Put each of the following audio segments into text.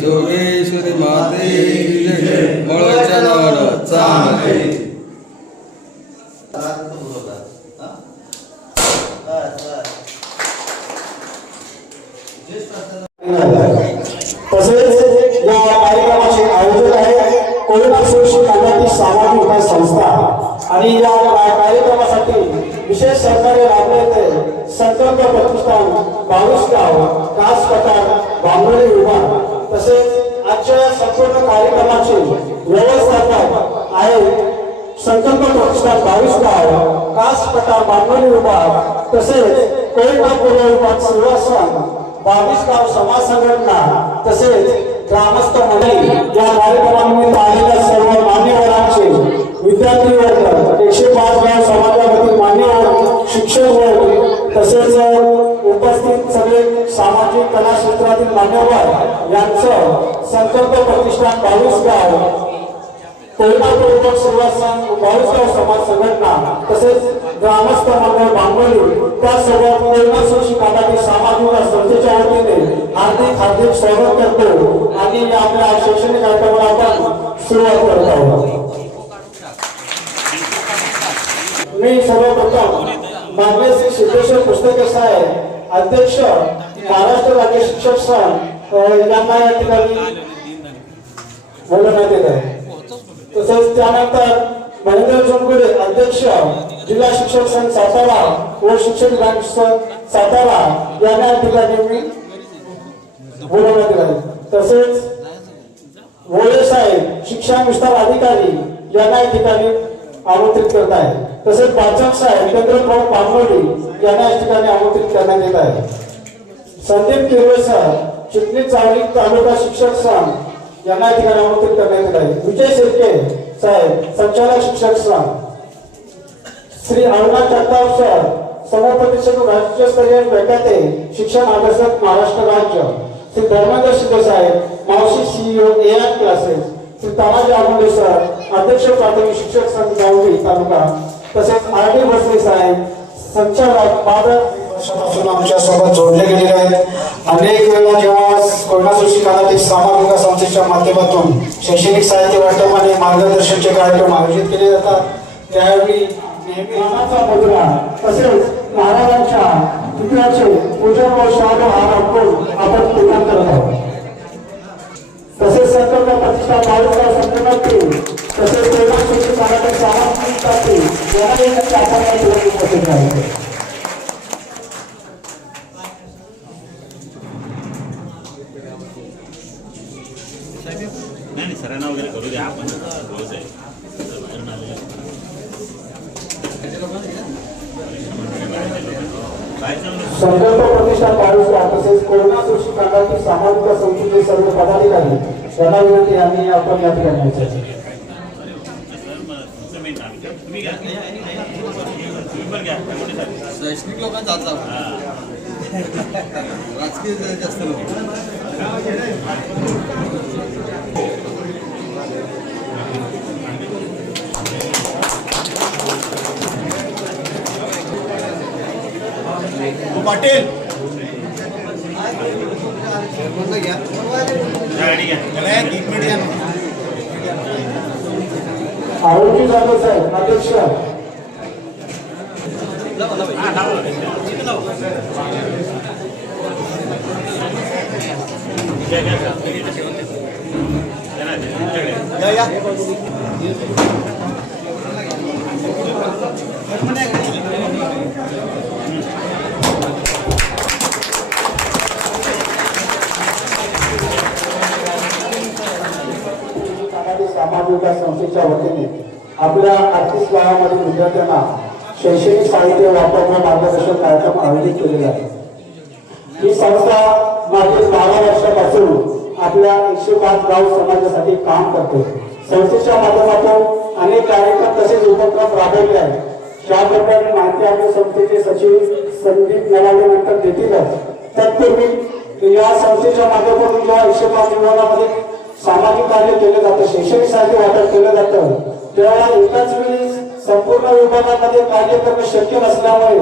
जोगेश्वरी माते मळच्या नावानं चांगले तसेच या कार्यक्रमाचे आयोजक आहे कोरोना सुरक्षित करण्याची सामाजिक विकास संस्था आणि या कार्यक्रमासाठी विशेष सहकार्य लाभले ते संकल्प प्रतिष्ठान 22 गाव कास पठार बांबोली विभाग तसेच आजच्या संपूर्ण कार्यक्रमाचे व्यवस्थापक आहे संकल्प प्रतिष्ठान 22 गाव कास पठार बांबोली विभाग तसेच कोयना पूर्व विभाग सेवा संघ 22 गाव समाज संघटना तसेच ग्रामस्थ मंडळी या कार्यक्रमानिमित्त आलेल्या सर्व मान्यवरांचे विद्यार्थी वर्ग 105 गाव समाजामधील मान्यवर शिक्षक वर्ग तसेच उपस्थित सगळे सामाजिक कला क्षेत्रातील मान्यवर यांचं संकल्प प्रतिष्ठान 22 गाव कोयना पूर्व सेवा संघ 22 गाव समाज संघटना तसेच ग्रामस्थ मंडळ बांबोली त्यासोबत कोयना सुरक्षित करण्याची सामाजिक संस्थेच्या वतीने हार्दिक स्वागत करतो आणि आपल्या शैक्षणिक कार्यक्रमाला आपण सुरुवात करत आहोत। मी सर्वप्रथम माननीय श्री सिद्धेश्वर पुस्तके साहेब अध्यक्ष महाराष्ट्र राज्य शिक्षक संघ यांना या ठिकाणी बोलवण्यात येत आहे। तसेच त्यानंतर महेंद्र जोंगुडे अध्यक्ष जिल्हा शिक्षक संघ सातारा व शिक्षक विभाग सातारा यांना या ठिकाणी बोलवण्यात येत आहे। तसेच वोळे साहेब शिक्षण विस्तार अधिकारी यांना या ठिकाणी आमंत्रित करत आहे। तसेच पाचक साहेब चंद्रभाऊ पांगोली यांना या ठिकाणी आमंत्रित करण्यात येत आहे। संदीप किरवे सर चिखली चावडी तालुका शिक्षक संघ यांना या ठिकाणी आमंत्रित करण्यात येत आहे। विजय शिर्के साहेब संचालक शिक्षक संघ श्री अरुणा जगताप सर सभापती राज्यस्तरीय बैठके शिक्षण अभ्यासक महाराष्ट्र राज्य श्री धर्मेंद्र शिंदे साहेब मावशी CEO AR classes Shri Tanaji Agonde sir अध्यक्ष प्राथमिक शिक्षक संघ गावडी तालुका तसेच आरडी भोसले साहेब संचालक पासून आमच्या सोबत जोडले गेलेले आहेत। अनेक वेळा जेव्हा कोयना सुरक्षित करण्याची सामाजिक विकास संस्थेच्या माध्यमातून शैक्षणिक साहित्य वाटप आणि मार्गदर्शनचे कार्यक्रम आयोजित केले जातात त्यावेळी नेहमी मानाचा मुद्रा तसेच महाराजांच्या चित्राचे पूजन व शाल हार आपण पूजन करत आहोत। तसेच संकल्प प्रतिष्ठान 22 गाव संघटनेतील तसेच कोयना सुरक्षित करण्याची सामाजिक विकास याला आपण उपस्थित आहे। सरांना वगैरे करू द्या आपण रोज आहे संकल्प प्रतिष्ठान 22 गाव तसेच कोरोना सुरक्षित करण्याची सामाजिक संस्थेचे सर्व पदाधिकारी यांना विनंती आम्ही आपण या ठिकाणी शैक्षणिक लोकांचा राजकीय जास्त पाटील आरोग्य जाधव साहेब अध्यक्ष सामाजिक विकास संस्थेच्या वतीने आपल्या 38 गावामधील विद्यार्थ्यांना शैक्षणिक साहित्य वापरणं मार्गदर्शन कार्यक्रम आयोजित केलेला आहे. ही संस्था मागील 12 वर्षापासून आपल्या 105 गाव समाजासाठी काम करते. संस्थेच्या माध्यमातून अनेक कार्यक्रम तसेच उपक्रम राबवले आहेत. ज्याप्रकारे माहिती आपल्या संस्थेचे सचिव संदीप नलावडे नंतर देतीलच. तत्पूर्वी या संस्थेच्या माध्यमातून जेव्हा 105 विभागामध्ये सामाजिक कार्य केलं जातं, शैक्षणिक साहित्य वाटप केलं जातं, तेव्हा एकाच वेळी संपूर्ण विभागामध्ये कार्य करणं शक्य नसल्यामुळे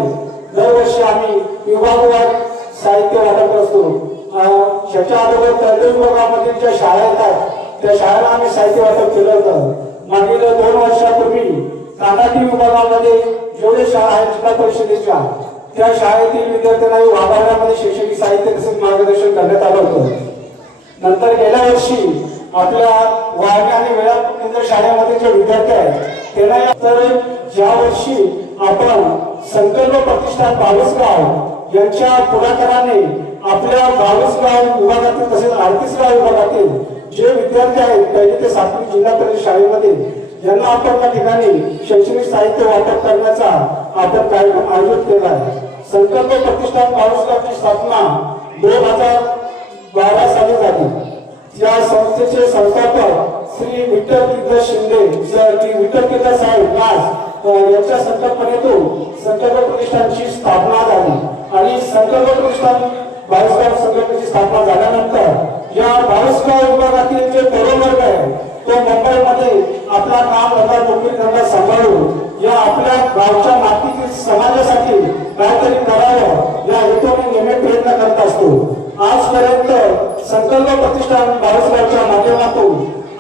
दरवर्षी आम्ही विभागवार साहित्य वाटप असतो. ह्याच्या अगोदर तळेगाव विभागामध्ये ज्या शाळा येतात त्या शाळेला आम्ही साहित्य वाटप केलं होतं. मागील 2 वर्षापूर्वी कानाटी विभागामध्ये जेवढे शाळा आहेत जिल्हा परिषदेच्या त्या शाळेतील विद्यार्थ्यांना वाभारण्यामध्ये शैक्षणिक साहित्य तसेच मार्गदर्शन करण्यात आलं होतं. नंतर गेल्या वर्षी आपल्या वारणे आणि वेळापूर केंद्र शाळेमध्ये जे विद्यार्थी आहेत त्यांना तर ज्या वर्षी आपण संकल्प प्रतिष्ठान बावीसगाव यांच्या पुढाकाराने आपल्या बावीसगाव विभागातील तसेच 38 गाव विभागातील जे विद्यार्थी आहेत 1ली ते 7वी जिल्हा परिषद शाळेमध्ये यांना आपण त्या ठिकाणी शैक्षणिक साहित्य वाटप करण्याचा आपण कार्यक्रम आयोजित केला आहे. संकल्प प्रतिष्ठान बावीसगावची स्थापना 2012 साली झाली. या संस्थेचे संस्थापक श्री विठ्ठल कीर्तन शिंदे विठ्ठल कीर्तन साहेब व्यास यांच्या संकल्पनेतून संकल्प प्रतिष्ठानची स्थापना झाली आणि संकल्प प्रतिष्ठान बावीसगाव संघटनेची स्थापना झाल्यानंतर या बावीसगाव विभागातील जे तरुण वर्ग आहे तो मुंबईमध्ये आपला काम धंदा नोकरी धंदा सांभाळून या आपल्या गावच्या मातीतील समाजासाठी काहीतरी करावं या हेतूने नेहमी प्रयत्न करत असतो. आजपर्यंत संकल्प प्रतिष्ठान बावीसगावच्या माध्यमातून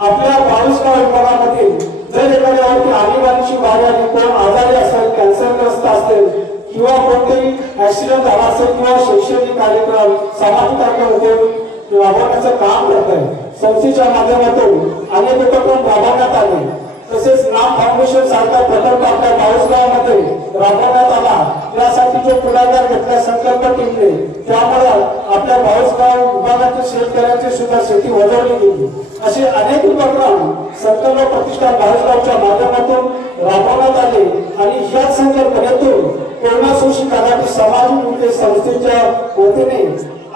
आपल्या बावीसगाव विभागामधील जर एखाद्यावरती आणीबाणीची बारी आली, कोण आजारी असेल, कॅन्सरग्रस्त असेल किंवा कोणतेही ऍक्सिडेंट झाला असेल किंवा शैक्षणिक कार्यक्रम सामाजिक कार्यक्रम होते राबवण्याचं काम करत आहे. संस्थेच्या माध्यमातून अनेक उपक्रम राबवण्यात आले. तसेच नाम फाउंडेशन सारखा प्रकल्प आपल्या बावीसगावमध्ये राबवण्यात आला. यासाठी जो पुढाकार घेतला संकल्प टीमने त्यामुळे आपल्या बावीसगाव विभागातील शेतकऱ्यांची सुद्धा शेती वजवली गेली. असे अनेक उपक्रम संकल्प प्रतिष्ठान बावीसगावच्या माध्यमातून राबवण्यात आले आणि याच संकल्पनेतून कोरोना शोषित कानाटी सामाजिक विकास संस्थेच्या वतीने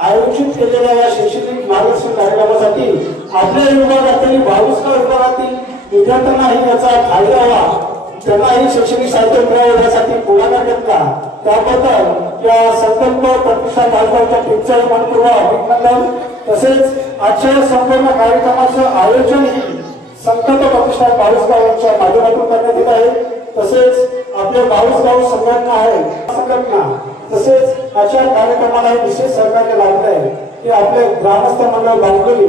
आयोजित केलेल्या या शैक्षणिक मार्गदर्शन कार्यक्रमासाठी आपल्या विभागातील बावीसगाव विभागातील विद्यार्थ्यांनाही याचा फायदा व्हावा, त्यांनाही शैक्षणिक साहित्य मिळावं यासाठी पुढाकार घेतला. त्याबद्दल या संकल्प प्रतिष्ठान बावीसगावच्या टीमचं मनपूर्वक अभिनंदन. तसेच आजच्या संपूर्ण कार्यक्रमाचं आयोजन ही संकल्प प्रतिष्ठान बावीसगाव यांच्या माध्यमातून करण्यात येत आहे. तसेच आपले बावीसगाव संघटना आहे संघटना तसेच अशा कार्यक्रमाला विशेष सहकार्य लाभले आहे की आपले ग्रामस्थ मंडळ बांधवली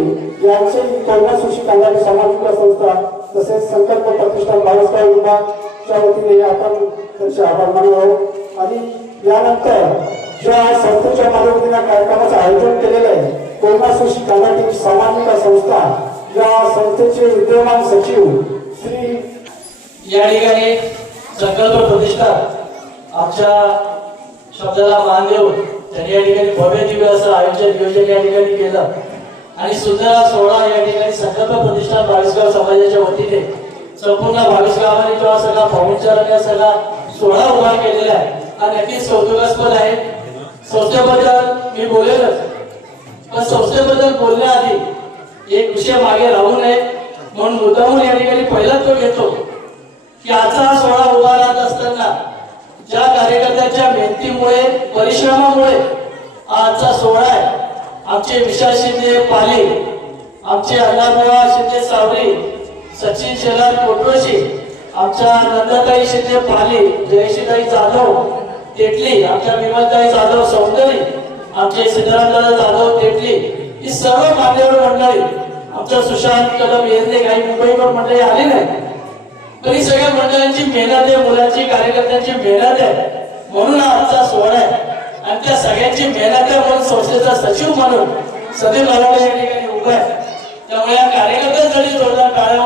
यांचे कोरोना शोषित कानाटी सामाजिक संस्था तसेच संकल्प प्रतिष्ठान बावीसगाव विभागाच्या वतीने आपण त्यांचे आभार मानू आहोत. आणि यानंतर ज्या संस्थेच्या माध्यमातून कार्यक्रमाचं आयोजन केलेलं आहे कोरोना शोषित कानाटी सामाजिक संस्था या संस्थेचे विद्यमान सचिव श्री या ठिकाणी संकल्प प्रतिष्ठान आमच्या शब्दाला मान देऊन त्यांनी या ठिकाणी भव्य दिव्य असं नियोजन या ठिकाणी केलं आणि सुंदर सोहळा या ठिकाणी संकल्प प्रतिष्ठान बावीसगाव समाजाच्या वतीने संपूर्ण बावीसगावाने जो सगळा पाहुणचार सगळा सोहळा उभा केलेला आहे हा नक्कीच कौतुकास्पद आहे. संस्थेबद्दल मी बोलेलच, पण संस्थेबद्दल बोलण्याआधी एक विषय मागे राहू नये म्हणून मुद्दामून या ठिकाणी पहिला तो घेतो की आजचा सोहळा उभा राहत असताना ज्या कार्यकर्त्यांच्या मेहनतीमुळे परिश्रमामुळे आजचा सोहळा आहे. आमचे विशाल शिंदे पाली, आमचे अण्णाबुवा शिंदे सावरी, सचिन शेलार कोटरोशी, आमच्या नंदाताई शिंदे पाली, जयश्रीताई जाधव तेटली, आमच्या विमलताई जाधव सौंदरी, आमचे सिद्धरामदादा जाधव तेटली, ही सर्व मान्यवर मंडळी, आमच्या सुशांत कदम येथे काही मुंबईकर मंडळी आली नाही पण ही सगळ्या मंडळांची मेहनत आहे, मुलांची कार्यकर्त्यांची मेहनत आहे म्हणून आजचा सोहळा आहे. आणि त्या सगळ्यांची मेहनत आहे म्हणून संस्थेचा सचिव म्हणून सदैव नलावडे या ठिकाणी उभा आहे. त्यामुळे या कार्यकर्त्यांसाठी जोरदार टाळ्या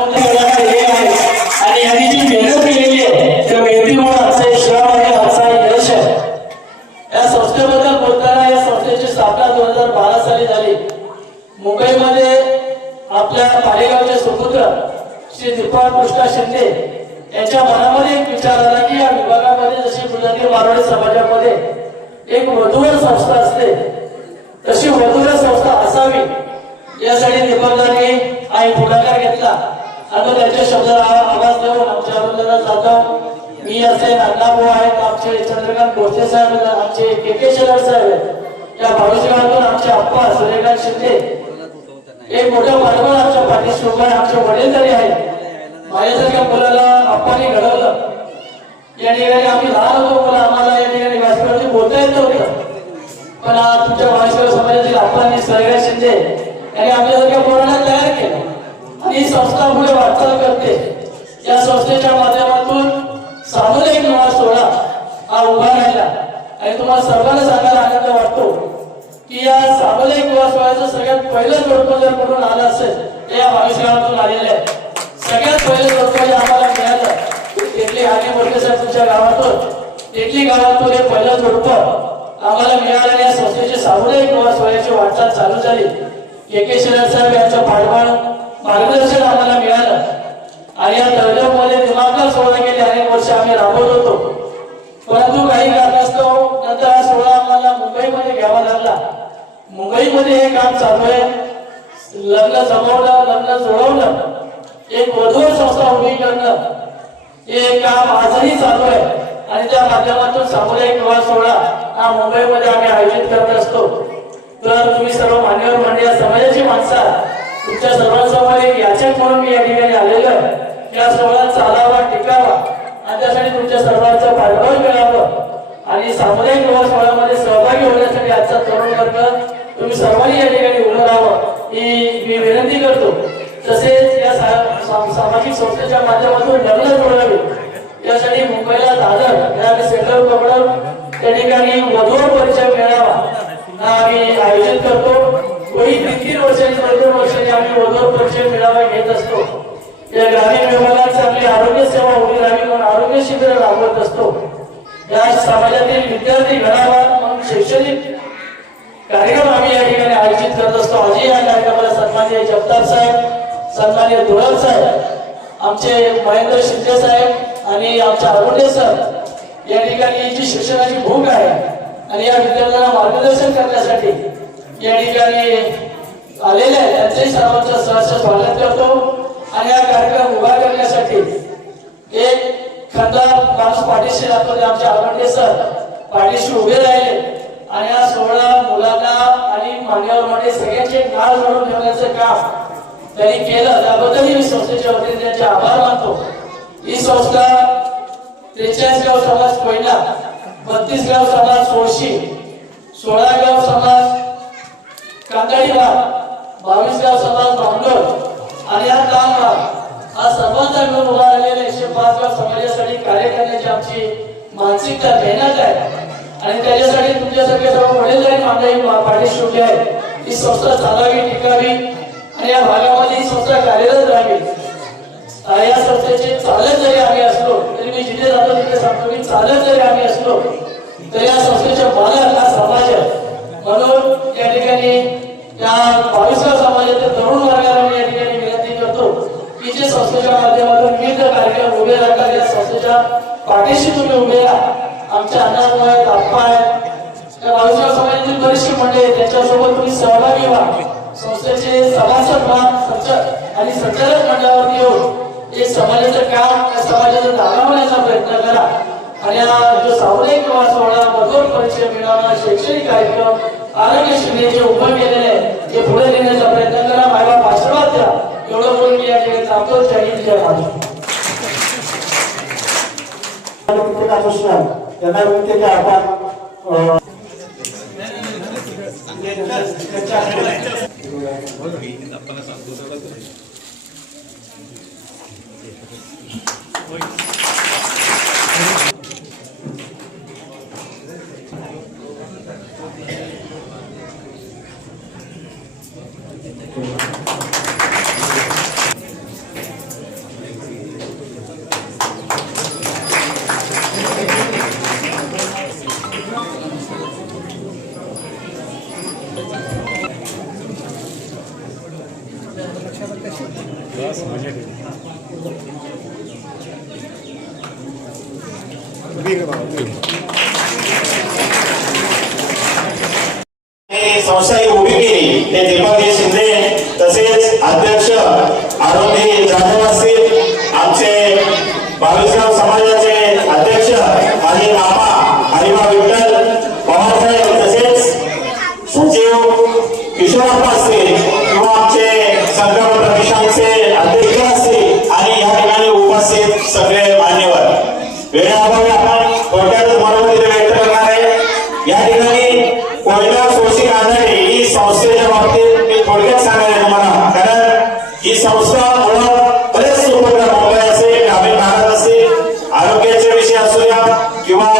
आणि यांनी जी मेहनत केलेली आहे त्या मेहनतीमुळे आजचा श्रम आहे, आजचा यश आहे. या संस्थेबद्दल बोलताना या संस्थेची स्थापना 2012 साली झाली. मुंबईमध्ये आपल्या पालेगावचे सुपुत्र श्री दीपक कृष्णा शिंदे यांच्या मनामध्ये एक विचार आला की या विभागामध्ये जशी गुजराती मारवाडी समाजामध्ये एक वधूवर संस्था असते तशी वधूवर संस्था असावी यासाठी दीपकदांनी आई पुढाकार घेतला आणि त्यांच्या शब्दाला आवाज देऊन आमच्या अरुणदादा जाधव मी असेल अण्णाभाऊ आहेत आमचे चंद्रकांत गोडसे साहेब आमचे के शेलार साहेब आहेत या भाऊसाहेबांतून आमचे आप्पा सूर्यकांत शिंदे एक मोठं पाठबळ आमच्या पाठीशी उभं आहे आमचे वडील तरी आहेत माझ्यासारख्या मुलाला आप्पांनी घडवलं या ठिकाणी आम्ही लहान होतो मुलं आम्हाला या ठिकाणी व्यासपीठावरती बोलता येत नव्हतं पण आज तुमच्या माळशेर समाजातील आप्पांनी सूर्यकांत शिंदे यांनी आपल्यासारख्या पोरांना तयार केलं आणि ही संस्था पुढे वाटचाल करते या संस्थेच्या माध्यमातून सामुदायिक विवाह सोहळा हा उभा राहिला आणि तुम्हाला सर्वांना सांगायला आनंद वाटतो की या सामुदायिक विवाह सोहळ्याचं सगळ्यात पहिलं जोडपं जर कुठून आलं असेल ते या भाविकांतून आलेलं आहे सगळ्यात पहिलं जोडपं जे आम्हाला मिळालं तेथली हाके मोठे साहेब तुमच्या गावातून तेथली गावातून हे पहिलं जोडपं आम्हाला मिळालं या संस्थेची सामुदायिक विवाह सोहळ्याची वाटचाल चालू झाली के शेलार साहेब यांचं पाठबळ मार्गदर्शन आम्हाला मिळालं आणि या दर्जामध्ये दिमागदार सोहळा गेले अनेक वर्ष आम्ही राबवत होतो परंतु काही कारणास्तव नंतर हा सोहळा आम्हाला मुंबईमध्ये घ्यावा लागला मुंबईमध्ये हे काम चालू आहे लग्न जमवलं लग्न जोडवलं एक वधूवर संस्था उभी करणं हे काम आजही चालू आहे आणि त्या माध्यमातून सामुदायिक विवाह सोहळा हा मुंबईमध्ये आम्ही आयोजित करत असतो तर तुम्ही सर्व मान्यवर मंडळी समाजाची माणसं तुमच्या सर्वांसमोर एक याचक म्हणून मी या ठिकाणी आलेलो आहे या सोहळा चालावा टिकावा आणि त्यासाठी तुमच्या सर्वांचं पाठबळ मिळावं आणि सामुदायिक विवाह सोहळ्यामध्ये सहभागी होण्यासाठी आजचा तरुण वर्ग तुम्ही सर्वांनी या ठिकाणी उभं राहावं ही मी विनंती करतो तसेच या सामाजिक संस्थेच्या माध्यमातून लग्न जोडावे यासाठी मुंबईला दादर या सेंटर पकडून त्या ठिकाणी वधूवर परिचय मिळावा हा आम्ही आयोजित करतो वही 3-3 वर्षांनी 2-2 वर्षांनी आम्ही वधूवर परिचय मेळावा घेत असतो या ग्रामीण विभागात चांगली आरोग्य सेवा उभी राहावी म्हणून आरोग्य शिबिर राबवत असतो या समाजातील विद्यार्थी घडावा म्हणून शैक्षणिक कार्यक्रम आम्ही या ठिकाणी आयोजित करत असतो आजही या कार्यक्रमाला सन्माननीय जगताप साहेब सन्माननीय धुळप साहेब आमचे महेंद्र शिंदे साहेब आणि आमचे अरुणे सर या ठिकाणी जी शिक्षणाची भूक आहे आणि या विद्यार्थ्यांना मार्गदर्शन करण्यासाठी या ठिकाणी आलेले आहेत त्यांचेही सर्वांचं सहर्ष स्वागत करतो आणि हा कार्यक्रम उभा करण्यासाठी एक खंदा माणूस पाठीशी राहतो ते आमचे आवडते सर पाठीशी उभे राहिले आणि हा सोहळा मुलांना आणि मान्यवर मंडळी सगळ्यांचे नाळ जोडून ठेवण्याचं काम त्यांनी केलं त्याबद्दलही मी संस्थेच्या वतीने त्यांचे आभार मानतो ही संस्था 43 गाव समाज कोयना 32 गाव समाज सोळशी 16 गाव समाज कांदळीबाग 22 गाव समाज भांडोळ आणि हा तामबाग हा सर्वांचा मिळून उभा राहिलेला 105 गाव समाजासाठी कार्य करण्याची आमची मानसिकता मेहनत आहे आणि त्याच्यासाठी तुमच्यासारखे सर्व वडीलधारी मंडळी पाठीशी उभी आहे ही संस्था चालावी टिकावी आणि या भागामध्ये ही संस्था कार्यरत राहावी या संस्थेचे चालक जरी आम्ही असलो तरी मी जिथे जातो तिथे सांगतो की चालक जरी आम्ही असलो तर या संस्थेचे मालक हा समाज आहे म्हणून या ठिकाणी या 22 गाव समाजातील तरुण वर्गाला मी या ठिकाणी विनंती करतो की जे संस्थेच्या माध्यमातून विविध कार्यक्रम उभे राहतात या संस्थेच्या पाठीशी तुम्ही उभे राहा आमच्या अण्णाभाऊ आहेत आप्पा आहेत या 22 गाव समाजातील बरीचशी मंडळी आहेत त्यांच्यासोबत तुम्ही सहभागी व्हा संस्थेचे सभासद व्हा आणि संचालक मंडळावरती येऊन एक समाजाचं काम या समाजाचं दाखवण्याचा प्रयत्न करा आणि हा जो सामुदायिक विवाह सोहळा वधूवर परिचय मेळावा शैक्षणिक कार्यक्रम आरोग्य शिबिर जे उभं केलेले आहे ते पुढे नेण्याचा प्रयत्न करा मायबाप आशीर्वाद द्या एवढं बोलून मी या ठिकाणी थांबतो जय हिंद जय महाराष्ट्र यांना विनंती की आपण संस्था ही उभी केली ते दीपकजी शिंदे तसेच अध्यक्ष आरोग्य जाधव असतील, आमचे बावीसगाव समाजाचे अध्यक्ष माझे मामा हरिमा विठ्ठल पवार साहेब, तसेच सचिव किशोरप्पा असतील किंवा आमचे संघटन प्रतिष्ठानचे अध्यक्ष असतील आणि या ठिकाणी उपस्थित सगळे मान्यवर, वेळेअभावी आपण थोडक्यातच मनोगत व्यक्त करणार आहे. या ठिकाणी कोयना सोशी आघाडी ही संस्थेच्या बाबतीत मी थोडक्यात सांगायला तुम्हाला, कारण ही संस्था मुळात बरेच उपक्रम मुंबई असेल, ग्रामीण भागात असेल, आरोग्याचे विषय असू द्या किंवा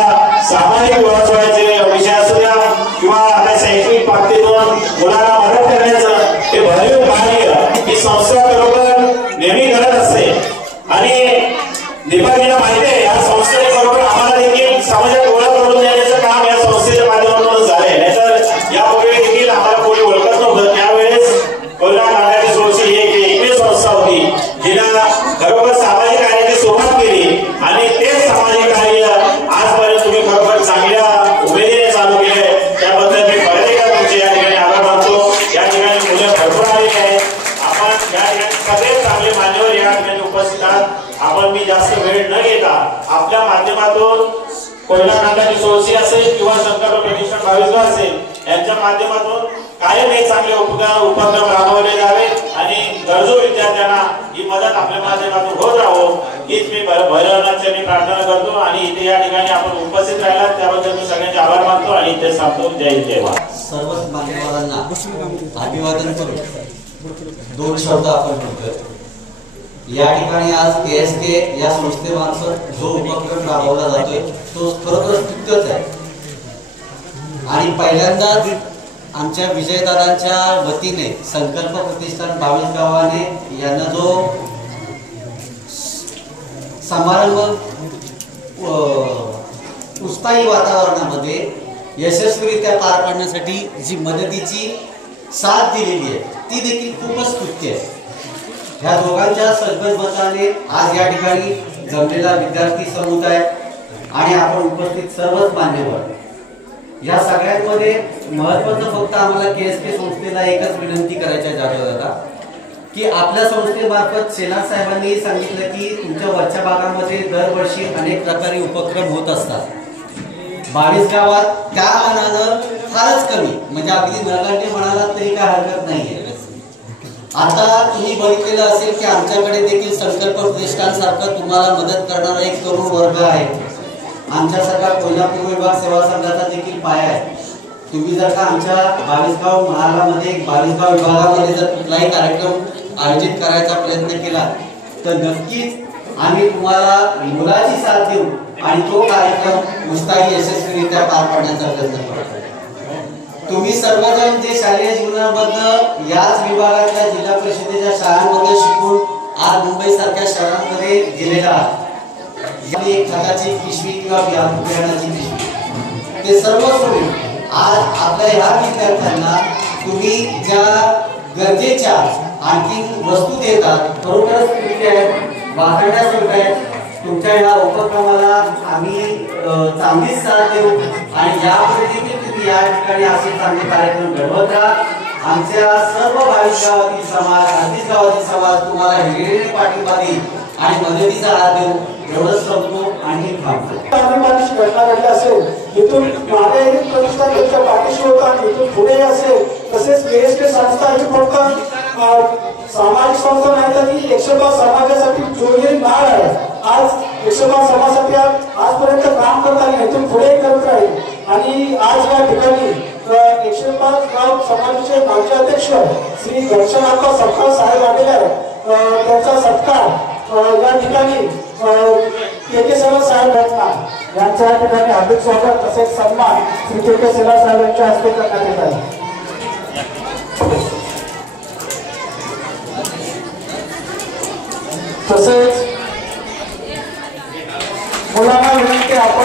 सामाजिक व्यवसायाचे विषय असू द्या किंवा आता शैक्षणिक बाबतीतून मुलांना मदत करण्याचं हे भरीव कार्य ही संस्था बरोबर नेहमी करत असते. आणि दीपकजीला माहिती आहे, या संस्थेबरोबर आम्हाला देखील समाजात ओळख करून देण्याचं काम या संस्थेच्या माध्यमातून झालंय. नाहीतर यापूर्वी देखील आम्हाला कोणी ओळखत नव्हतं. त्यावेळेस कोयना नागाची सोळशी ही एक एकमेव संस्था होती जिला खरोखर सामाजिक कार्याची सुरुवात केली आणि तेच सामाजिक कार्य आजपर्यंत तुम्ही खरोखर चांगल्या उमेदीने चालू केले. त्याबद्दल मी परत एकदा तुमचे या ठिकाणी आभार मानतो. या ठिकाणी मुलं भरपूर आलेली आहेत. आपण या ठिकाणी सगळे चांगले मान्यवर या ठिकाणी उपस्थित आहात. आपण मी जास्त वेळ न घेता आपल्या माध्यमातून कोयना नागाची सोळशी असेल किंवा संकल्प प्रतिष्ठान बावीसगाव असेल यांच्या माध्यमातून कायम हे चांगले उपक्रम राबवले जावेत आणि गरजू विद्यार्थ्यांना ही मदत आपल्या माध्यमातून होत राहो हीच मी भैरवनाथची मी प्रार्थना करतो. आणि इथे या ठिकाणी आपण उपस्थित राहिलात त्याबद्दल मी सगळ्यांचे आभार मानतो आणि इथे सांगतो जय हिंद जय भारत. सर्वच मान्यवरांना अभिवादन करून दोन शब्द आपण बोलतोय. या ठिकाणी आज KSK या संस्थेमार्फत जो उपक्रम राबवला जातोय तो खरोखर स्तुत्यच आहे. आणि पहिल्यांदाच आमच्या विजयदादांच्या वतीने संकल्प प्रतिष्ठान बावीसगावाने यांना जो समारंभ उत्साही वातावरणामध्ये यशस्वीरित्या पार पाडण्यासाठी जी मदतीची साथ दिलेली आहे ती देखील खूपच स्तुत्य आहे. ह्या दोघांच्या सद्गतमताने आज या ठिकाणी जमलेला विद्यार्थी समुदाय आणि आपण उपस्थित सर्वच मान्यवर या सगळ्यांमध्ये महत्वाचं फक्त आम्हाला KSK संस्थेला एकच विनंती करायची आहे जाधव दादा, की आपल्या संस्थेमार्फत शेलार साहेबांनी सांगितलं की तुमच्या वरच्या भागामध्ये दरवर्षी अनेक प्रकारे उपक्रम होत असतात. बावीसगावात त्या मानानं फारच कमी, म्हणजे अगदी नगण्य म्हणाला तरी काय हरकत नाहीये. आता तुम्ही बघितलेलं असेल की आमच्याकडे देखील संकल्प प्रतिष्ठानसारखं तुम्हाला मदत करणारा एक तरुण वर्ग आहे. आमच्यासारखा कोल्हापूर विभाग सेवा संघाचा देखील पाया आहे. तुम्ही जर का आमच्या बावीसगाव महालामध्ये बावीसगाव विभागामध्ये जर कुठलाही कार्यक्रम आयोजित करायचा प्रयत्न केला तर नक्कीच आम्ही तुम्हाला मुलाची साथ देऊ आणि तो कार्यक्रम उत्साही यशस्वीरित्या पार पाडण्याचा प्रयत्न करतो. तुम्ही सर्वजण जे शालेय जीवनामधनं याच विभागातल्या जिल्हा परिषदेच्या शाळांमध्ये शिकून आज मुंबई सारख्या शहरांमध्ये गेलेला आहात. एक खताची पिशवी किंवा बियाणाची पिशवी ते सर्व सोडून आज आपल्या ह्या विद्यार्थ्यांना तुम्ही ज्या गरजेच्या आणखी वस्तू देतात खरोखरच वापरण्यासारखं आहे. तुमच्या या उपक्रमाला आम्ही चांगलीच साथ देऊ आणि यापुढे देखील तुम्ही या ठिकाणी असे चांगले कार्यक्रम घडवत राहा. आमच्या सर्व बावीसगावातील समाज, 38 गावातील समाज तुम्हाला हिरिरीने पाठिंबा देईल आणि मदतीचा हात देऊ एवढंच सांगतो आणि थांबतो. अभिमानाची घटना घडली असेल इथून मागे एक प्रतिष्ठान त्यांच्या पाठीशी होता आणि इथून पुढे असेल तसेच KSK संस्था ही फक्त सामाजिक संस्था नाही तर ही 105 समाजासाठी जोडलेली नाळ आहे. आज 105 समाजासाठी आजपर्यंत काम करत आणि इथून पुढेही करत राहील. आणि आज या ठिकाणी 105 गाव समाजाचे माजी अध्यक्ष श्री घनश्यामप्पा सपकाळ साहेब आलेले आहेत. त्यांचा सत्कार या ठिकाणी KK सेलार साहेब यांच्या ठिकाणी हार्दिक स्वागत तसेच सन्मान श्री KK सेलार साहेब यांच्या हस्ते करण्यात येत आहे. तसेच मुलांना विनंती आपण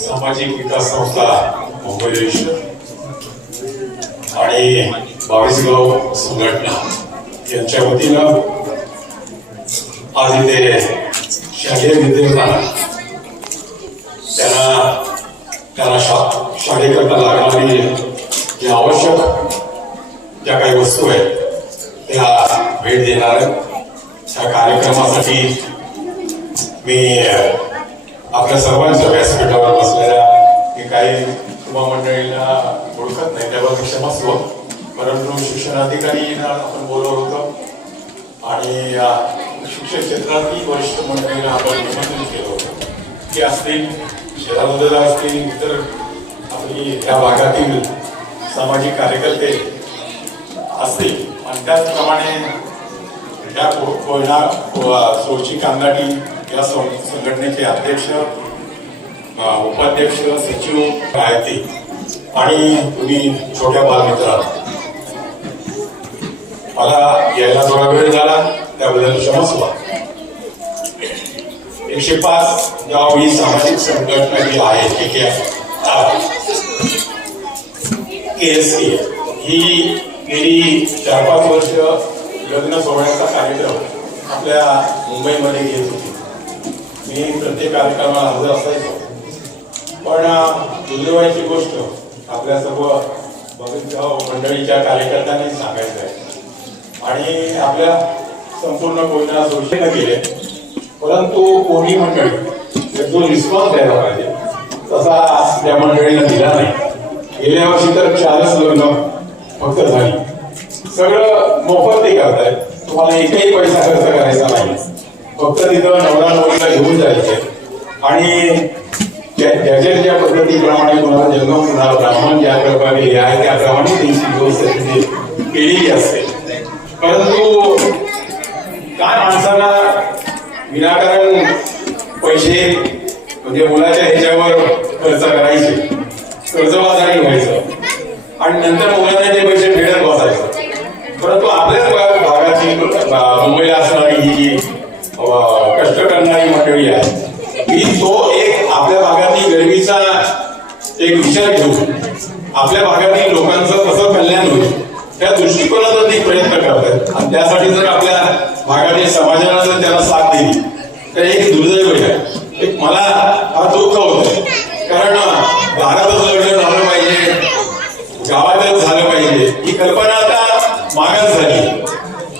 सामाजिक विकास संस्था मुंबई आणि बावीसगाव संघटना यांच्या वतीनं आज इथे शालेय विद्यार्थ्यांना त्यांना शाळेकरता लागणारी जी आवश्यक ज्या काही वस्तू आहेत त्या भेट देणार आहे. त्या कार्यक्रमासाठी मी आपल्या सर्वांच्या व्यासपीठावर बसलेल्या मी काही युवा मंडळींना ओळखत नाही त्याबद्दल क्षमस्व, परंतु शिक्षणाधिकारींना आपण बोलवलं होतं आणि शिक्षण क्षेत्रातील वरिष्ठ मंडळींना आपण निमंत्रित केलं होतं. ते असतील शेतामध्ये असतील इतर आपली त्या भागातील सामाजिक कार्यकर्ते असतील आणि त्याचप्रमाणे त्या कोयना सोची कांदाटी या संघटनेचे अध्यक्ष उपाध्यक्ष सचिव आहेत ते आणि तुम्ही छोट्या बालमित्र मला यायला थोडा वेळ झाला त्याबद्दल क्षमस्व. 105 गाव ही सामाजिक संघटना जी आहे KSK ही गेली 4-5 वर्ष लग्न सोहळ्याचा कार्यक्रम आपल्या मुंबईमध्ये घेत होती. मी प्रत्येक कार्यक्रमाला हजर असायचो, पण दुर्दैवाची गोष्ट आपल्या सर्व बघितगाव मंडळीच्या कार्यकर्त्यांनी सांगायचं आहे आणि आपल्या संपूर्ण कोयना सोशल केले, परंतु कोणी मंडळी जो रिस्पॉन्स द्यायला पाहिजे तसा त्या मंडळीला दिला नाही. गेल्या वर्षी तर 4च लग्न फक्त झाली. सगळं मोफत ते करतायत, तुम्हाला एकही पैसा खर्च करायचा नाही, फक्त तिथं नवरा नवरीला घेऊन जायचे आणि ज्या पद्धतीप्रमाणे तुम्हाला जन्म पुन्हा ब्राह्मण ज्या प्रकारे हे आहे त्याप्रमाणे त्यांची व्यवस्था तिथे केलेली असते. परंतु काय माणसाला विनाकारण पैसे म्हणजे मुलाच्या ह्याच्यावर खर्च करायचे, कर्जबाजारी व्हायचं आणि नंतर मुलांना ते पैसे फेडत बसायचं. परंतु आपल्याच भागाची मुंबईला असणारी ही जी कष्ट करणारी मंडळी आहे ही तो एक आपल्या भागातील गरिबीचा एक विचार घेऊन आपल्या भागातील लोकांचं कसं कल्याण होईल त्या दृष्टिकोनातून ते प्रयत्न करतात आणि त्यासाठी जर आपल्या भागातील समाजाला जर त्याला साथ दिली तर एक दुर्दैव आहे. एक मला हा दुःख होतं, कारण भारतच लग्न झालं पाहिजे, गावातच झालं पाहिजे ही कल्पना आता मागास झाली.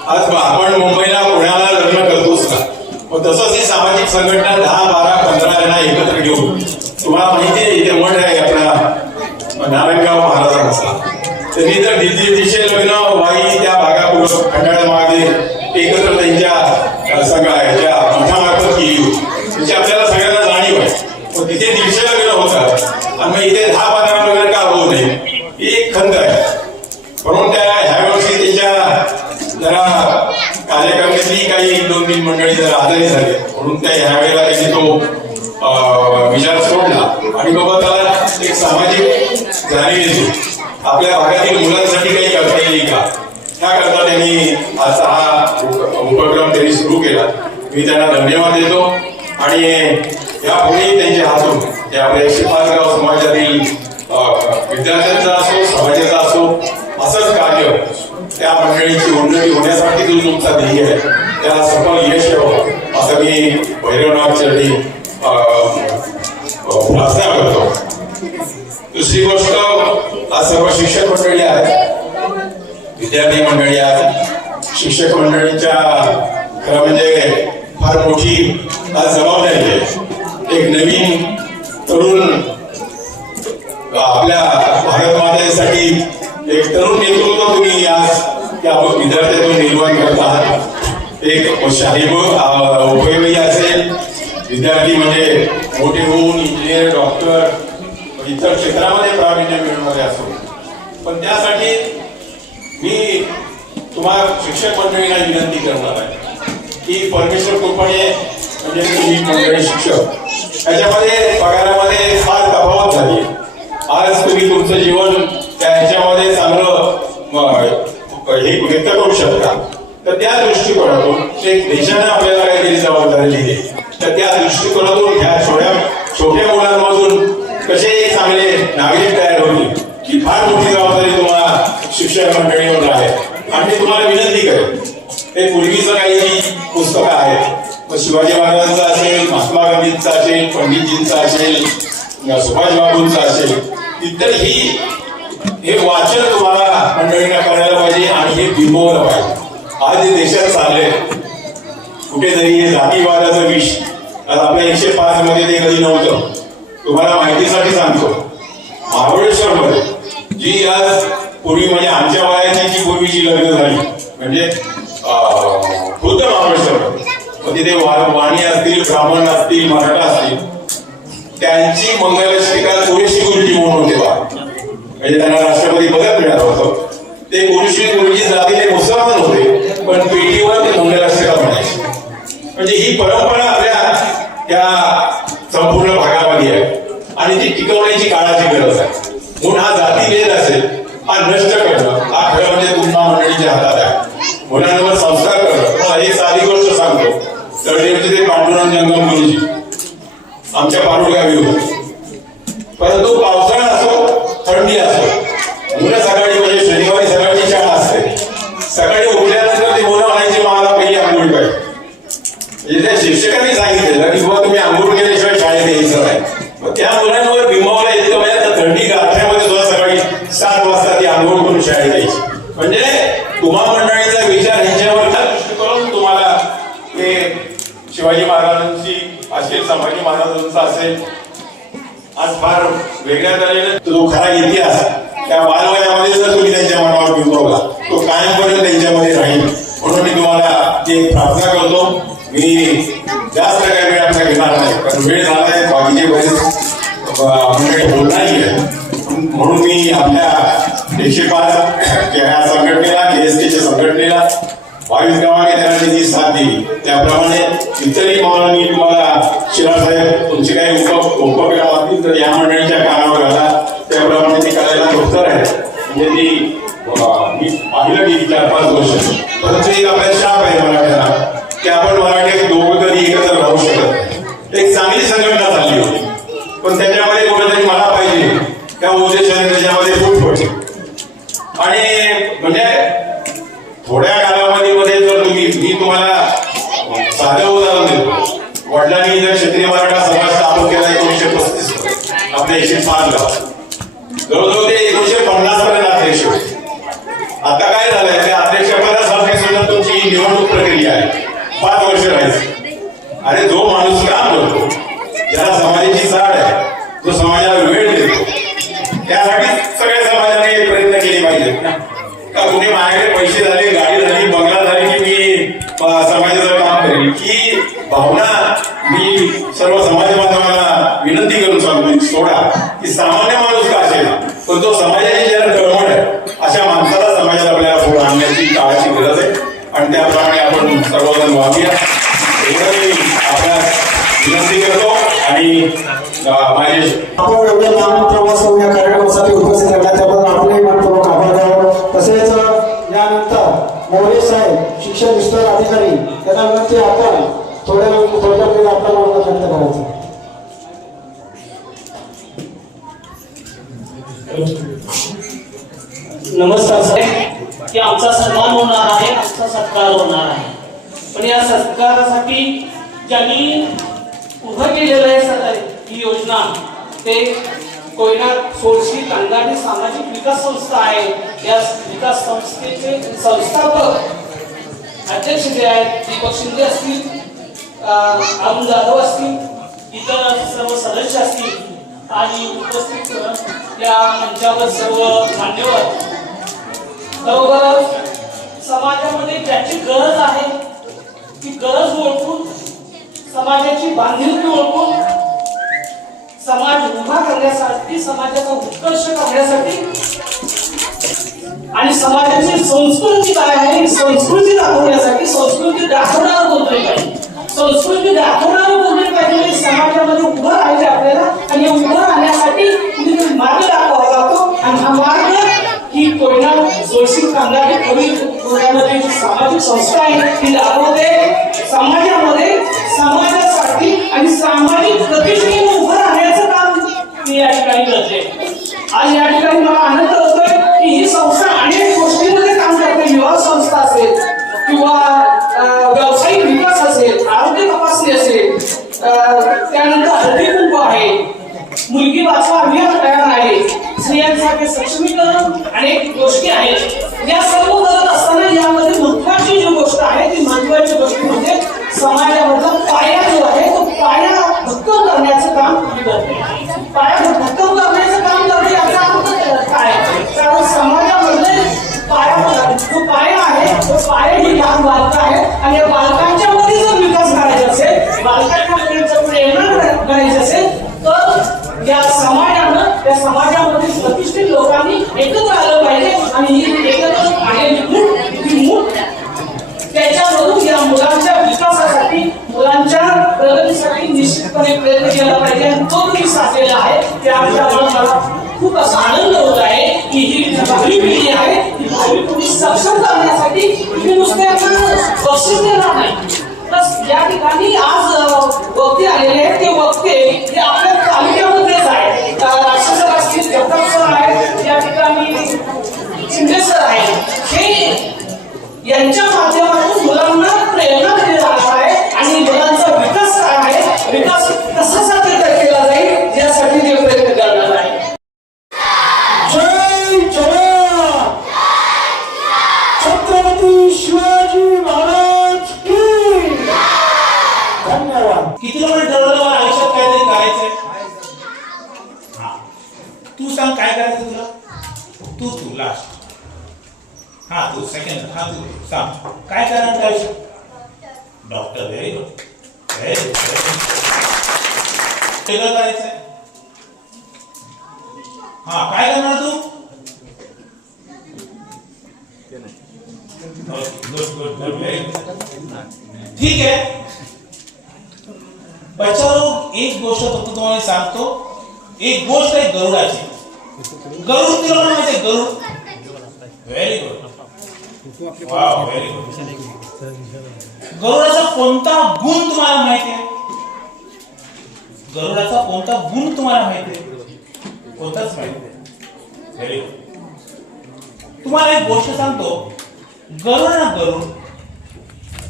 आज आपण मुंबईला पुण्याला लग्न करतोच का, मग तसंच ही सामाजिक संघटना 10, 12, 15 जण एकत्र घेऊन तुम्हाला माहिती आहे इथे मठ आहे आपला नारायणगाव महाराजांचा, त्यांनी जर दिशे लग्न वाई त्या भागापूर्व खंडाळ्यामागे एकत्र त्यांच्या ह्याच्या मठामार्फत केली त्याची आपल्याला सगळ्यांना जाणीव आहे. मग तिथे 150 लग्न होतात आणि मग इथे 10-15 लग्न का होऊ नये ही एक खंत आहे. म्हणून त्या ह्या वर्षी त्याच्या जरा कार्यक्रमातली काही 2-3 मंडळी जरा आजारी झाले म्हणून त्या ह्या वेळेला त्यांनी तो विचार सोडला आणि बाबा त्याला एक सामाजिक जाणीव येते आपल्या भागातील मुलांसाठी काही करता येईल का, त्याकरता त्यांनी आजचा हा उपक्रम त्यांनी सुरू केला. मी त्यांना धन्यवाद देतो आणि यापुढे त्यांच्या हातून त्या आपल्या 105 गाव समाजातील विद्यार्थ्यांचा असो समाजाचा असो असंच कार्य त्या मंडळीची उन्नती होण्यासाठी जो तुमचा ध्येय आहे त्याला सफल यश यावं असं मी भैरवनाथ चरणी प्रार्थना करतो. दुसरी गोष्ट आज सर्व शिक्षक मंडळी आहेत, विद्यार्थी मंडळी आहेत. शिक्षक मंडळीच्या खरं म्हणजे फार मोठी आज जबाबदारी आहे. एक नवीन तरुण आपल्या भारत मातेसाठी एक तरुण नेतृत्व तुम्ही आज त्या विद्यार्थ्यातून निर्माण करत आहात. एक शाहीब उपयोगी असेल, विद्यार्थी म्हणजे मोठे होऊन इंजिनियर, डॉक्टर इतर क्षेत्रामध्ये प्रावीण्य मिळवणारे असो, पण त्यासाठी मी तुम्हाला शिक्षक मंडळींना विनंती करणार आहे की परमेश्वर कृपेने म्हणजे तुम्ही मंडळी शिक्षक याच्यामध्ये पगारामध्ये फार तफावत झाली. आज तुम्ही तुमचं जीवन त्या ह्याच्यामध्ये चांगलं हे व्यक्त करू शकता, तर त्या दृष्टिकोनातून एक देशाने आपल्याला काहीतरी जबाबदारी दिली तर त्या दृष्टिकोनातून ह्या छोट्या मुलांमधून कसे चांगले नागरिक तयार होतील ही फार मोठी जबाबदारी तुम्हाला शिक्षक मंडळीवर आहे. आणि मी तुम्हाला विनंती करेन ते पूर्वीचं काही पुस्तकं आहेत. मग शिवाजी महाराजांचं असेल, महात्मा गांधींचं असेल, पंडितजींचं असेल, सुभाष बाबूंचं असेल, इतरही हे वाचन तुम्हाला मंडळींना करायला पाहिजे आणि हे बिंबवलं पाहिजे. आज हे देशात चाललंय कुठेतरी हे जातीवादाचं विष. आज आपल्या 105 मध्ये ते कधी नव्हतं. तुम्हाला माहितीसाठी सांगतो, महाबळेश्वर मध्ये जी आज पूर्वी म्हणजे आमच्या वयाची जी पूर्वीची लग्न झाली म्हणजे खुद्द महाबळेश्वर मग तिथे वाणी असतील, ब्राह्मण असतील, मराठा असतील, त्यांची मंगलाष्टिका पुरेशी गुरुजी म्हणून होते बा. म्हणजे त्यांना राष्ट्रपती पदक मिळालं होतं. ते गुरुजी जातीले मुसलमान होते पण पेटीवर ते मंगलाष्टिका म्हणायचे. म्हणजे ही परंपरा आपल्या त्या संपूर्ण भागामध्ये आहे आणि ती टिकवण्याची काळाची गरज आहे. म्हणून हा जातीभेद असेल हा नष्ट करणं हा खरं म्हणजे तुम्हा मंडळीच्या हातात आहे. मुलांवर संस्कार करणं. मला एक साधी गोष्ट सांगतो. तळेवरचे ते पांडुरंग जंगम गुरुजी आमच्या पारुडगावी होते. परंतु पावसाळा असो थंडी असो मुलं सकाळी म्हणजे शनिवारी सकाळची शाळा असते. सकाळी उठल्यानंतर ते मुलं म्हणायची मला पहिली आंघोळ पाहिजे. म्हणजे त्या शिक्षकांनी सांगितलेलं की बाबा तुम्ही आंघोळ केल्याशिवाय शाळेत यायचं नाही. मग त्या मुलांवर बिंबवला येतं म्हणजे त्या थंडी गारठ्यामध्ये सुद्धा सकाळी 7 वाजता ती आंघोळ करून शाळेत यायची. म्हणजे तुम्हा मंडळीचा विचार ह्याच्यावर लक्ष करून तुम्हाला ते शिवाजी महाराजांची असेल, संभाजी महाराजांचा असेल, आज फार वेगळ्या तऱ्हेने तो खरा इतिहास त्या बालवयामध्ये जर तुम्ही त्यांच्या मनावर बिंबवला तो कायमपर्यंत त्यांच्यामध्ये राहील. म्हणून मी तुम्हाला ती प्रार्थना करतो. मी जास्त काही वेळ आपला घेणार नाही कारण वेळ झाला आहे. बाकीचे बरेच मंडळी बोलणारही आहे. म्हणून मी आपल्या 105 ह्या संघटनेला, KSTच्या संघटनेला 22 गावाने त्यांना जी साथ दिली त्याप्रमाणे इतरही मला मी तुम्हाला शिरासाहेब तुमचे काही उपक्रम असतील तर या मंडळीच्या कानावर घाला. त्याप्रमाणे ते करायला उत्तर आहे. म्हणजे ती मी पाहिलं की 4-5 वर्ष परंतु एक आपल्या शाप आहे मराठ्याला की आपण मराठी दोघं कधी एकत्र राहू शकत नाही. एक चांगली संघटना झाली होती पण त्याच्यामध्ये कुठेतरी मला पाहिजे त्या उद्देशाने त्याच्यामध्ये फूट पडली. आणि म्हणजे थोड्या कालावधीमध्ये जर मी तुम्हाला साधं उदाहरण देतो. वडिलांनी जर क्षत्रिय मराठा समाज स्थापन केला 1935 मध्ये आपल्या 105 गावात जवळजवळ ते 1950 पर्यंत अध्यक्ष होते. आता काय झालंय त्या अध्यक्षपदासाठी सुद्धा तुमची निवडणूक प्रक्रिया आहे. 5 वर्ष राहायचं. अरे जो माणूस काम करतो ज्याला समाजाची साड आहे जो समाजाला वेळ देतो त्यासाठी सगळ्या समाजाने प्रयत्न केले पाहिजेत ना. का कुठे माझ्याकडे पैसे झाले, गाडी झाली, बंगला झाली की मी समाजाचं काम करेल ही भावना मी सर्व समाज बांधवांना विनंती करून सांगतो. सोडा की सामान्य माणूस का असेल पण जो समाजाची ज्याला तळमळ आहे अशा माणसाला समाजात आपल्याला पुढे आणण्याची काळाची गरज आहे आणि त्याप्रमाणे आपण सर्वजण वागूया एवढं मी आपल्या विनंती करतो. आणि माझे आपण एवढ्या लांब प्रवास या कार्यक्रमासाठी उपस्थित राहिला त्याबद्दल आपले मनपूर्वक आभार द्यावं. तसेच यानंतर मोरे साहेब शिक्षण विस्तार अधिकारी त्यांना विनंती आपण थोड्यावेळी आपला मत व्यक्त करायचं. नमस्कार साहेब. की आमचा सन्मान होणार आहे, आमचा सत्कार होणार आहे. पण या सत्कारासाठी ज्यांनी उभं केलेलं आहे ही योजना ते कोयना सोळशी कांगाडी सामाजिक विकास संस्था आहे. या विकास संस्थेचे संस्थापक अध्यक्ष जे आहेत दीपक शिंदे असतील, अरुण जाधव असतील, इतर सर्व सदस्य असतील आणि उपस्थित या मंचावर सर्व मान्यवर. बरोबरच समाजामध्ये ज्याची गरज आहे ती गरज ओळखून समाजाची बांधिलकी ओळखून समाज उभा करण्यासाठी, समाजाचा उत्कर्ष करण्यासाठी आणि समाजाची संस्कृती काय आहे संस्कृती दाखवण्यासाठी संस्कृती दाखवणारं बोलले पाहिजे. संस्कृती दाखवणारं बोलले पाहिजे. समाजामध्ये उभं राहिले आपल्याला आणि उभं राहण्यासाठी कुठेतरी मार्ग दाखवावा लागतो आणि हा मार्ग ही कोयना जोशी कांगाडी कवी पुण्यामध्ये सामाजिक संस्था आहे ती दाखवते. समाजामध्ये समाजासाठी आणि सामाजिक प्रतिष्ठेने उभं राहण्याचं काम ती या ठिकाणी करते. आज या ठिकाणी मला आनंद होतोय की ही संस्था अनेक गोष्टींमध्ये काम करते. विवाह संस्था असेल किंवा व्यावसायिक विकास मुलगी वाचवा अभियान तयार आहे, स्त्रियांसाठी सक्षमीकरण अनेक गोष्टी आहेत. या सर्व करत असताना यामध्ये महत्वाची जी गोष्ट आहे ती महत्वाची गोष्ट म्हणजे समाजामधला पाया जो आहे तो पाया भक्कम करण्याचं काम करते. पाया भक्कम करण्याचं काम करते याचा अर्थ काय? कारण समाजामध्ये जो पाया आहे तो पाया ही लहान बालकं आहे आणि या बालकांच्या मध्ये जर विकास करायचा असेल, बालकांच्या मध्ये जर प्रेरणा करायची असेल तर या समाजामध्ये प्रतिष्ठित लोकांनी एकत्र आलं पाहिजे आणि ही एकत्र आलेली मूठ त्याच्यामधून या मुलांच्या विकासासाठी, मुलांच्या प्रगतीसाठी निश्चितपणे प्रयत्न केला पाहिजे आणि तो तुम्ही साधलेला आहे. त्यामुळे मला खूप असा आनंद होत आहे की ही भावी पिढी आहे, ही भावी पिढी सक्षम करण्यासाठी तुम्ही नुसते बक्षीस देणार नाही. बस या ठिकाणी आज वक्ते आलेले आहेत, ते वक्ते हे आपल्या तालुक्यामध्येच आहेत. राष्ट्रसर असतील, जगताप सर आहेत, या ठिकाणी शिंदे सर आहेत. हे यांच्या माध्यमातून मुलांना प्रेरणा दिली जाणार आहे आणि मुलांचा विकास काय आहे, विकास कसा साध्य केला जाईल यासाठी ते प्रयत्न करणार आहे. जय जवान, छत्रपती शिवाजी महाराज की धन्यवाद. किती लोक ठरवलं मला आयुष्यात काहीतरी करायचंय? हा, तू सांग काय करायचं तुला? तू लास्ट. हा तू सेकंड. हा तू सांग काय करणार आयुष्यात? Doctor. Very good, very good. सगळं करायचंय. हा काय करणार तू? Good good good, very good. ठीक आहे बच्चाओ, एक गोष्ट फक्त तुम्हाला सांगतो. एक गोष्ट आहे गरुडाची. गरुड तिला माहिती आहे? गरुड. Very good, wow, very good. गरुडाचा कोणता गुण तुम्हाला माहिती आहे? गरुडाचा कोणता गुण तुम्हाला माहिती आहे? कोणताच माहिती आहे. Very good. तुम्हाला एक गोष्ट सांगतो. गरुड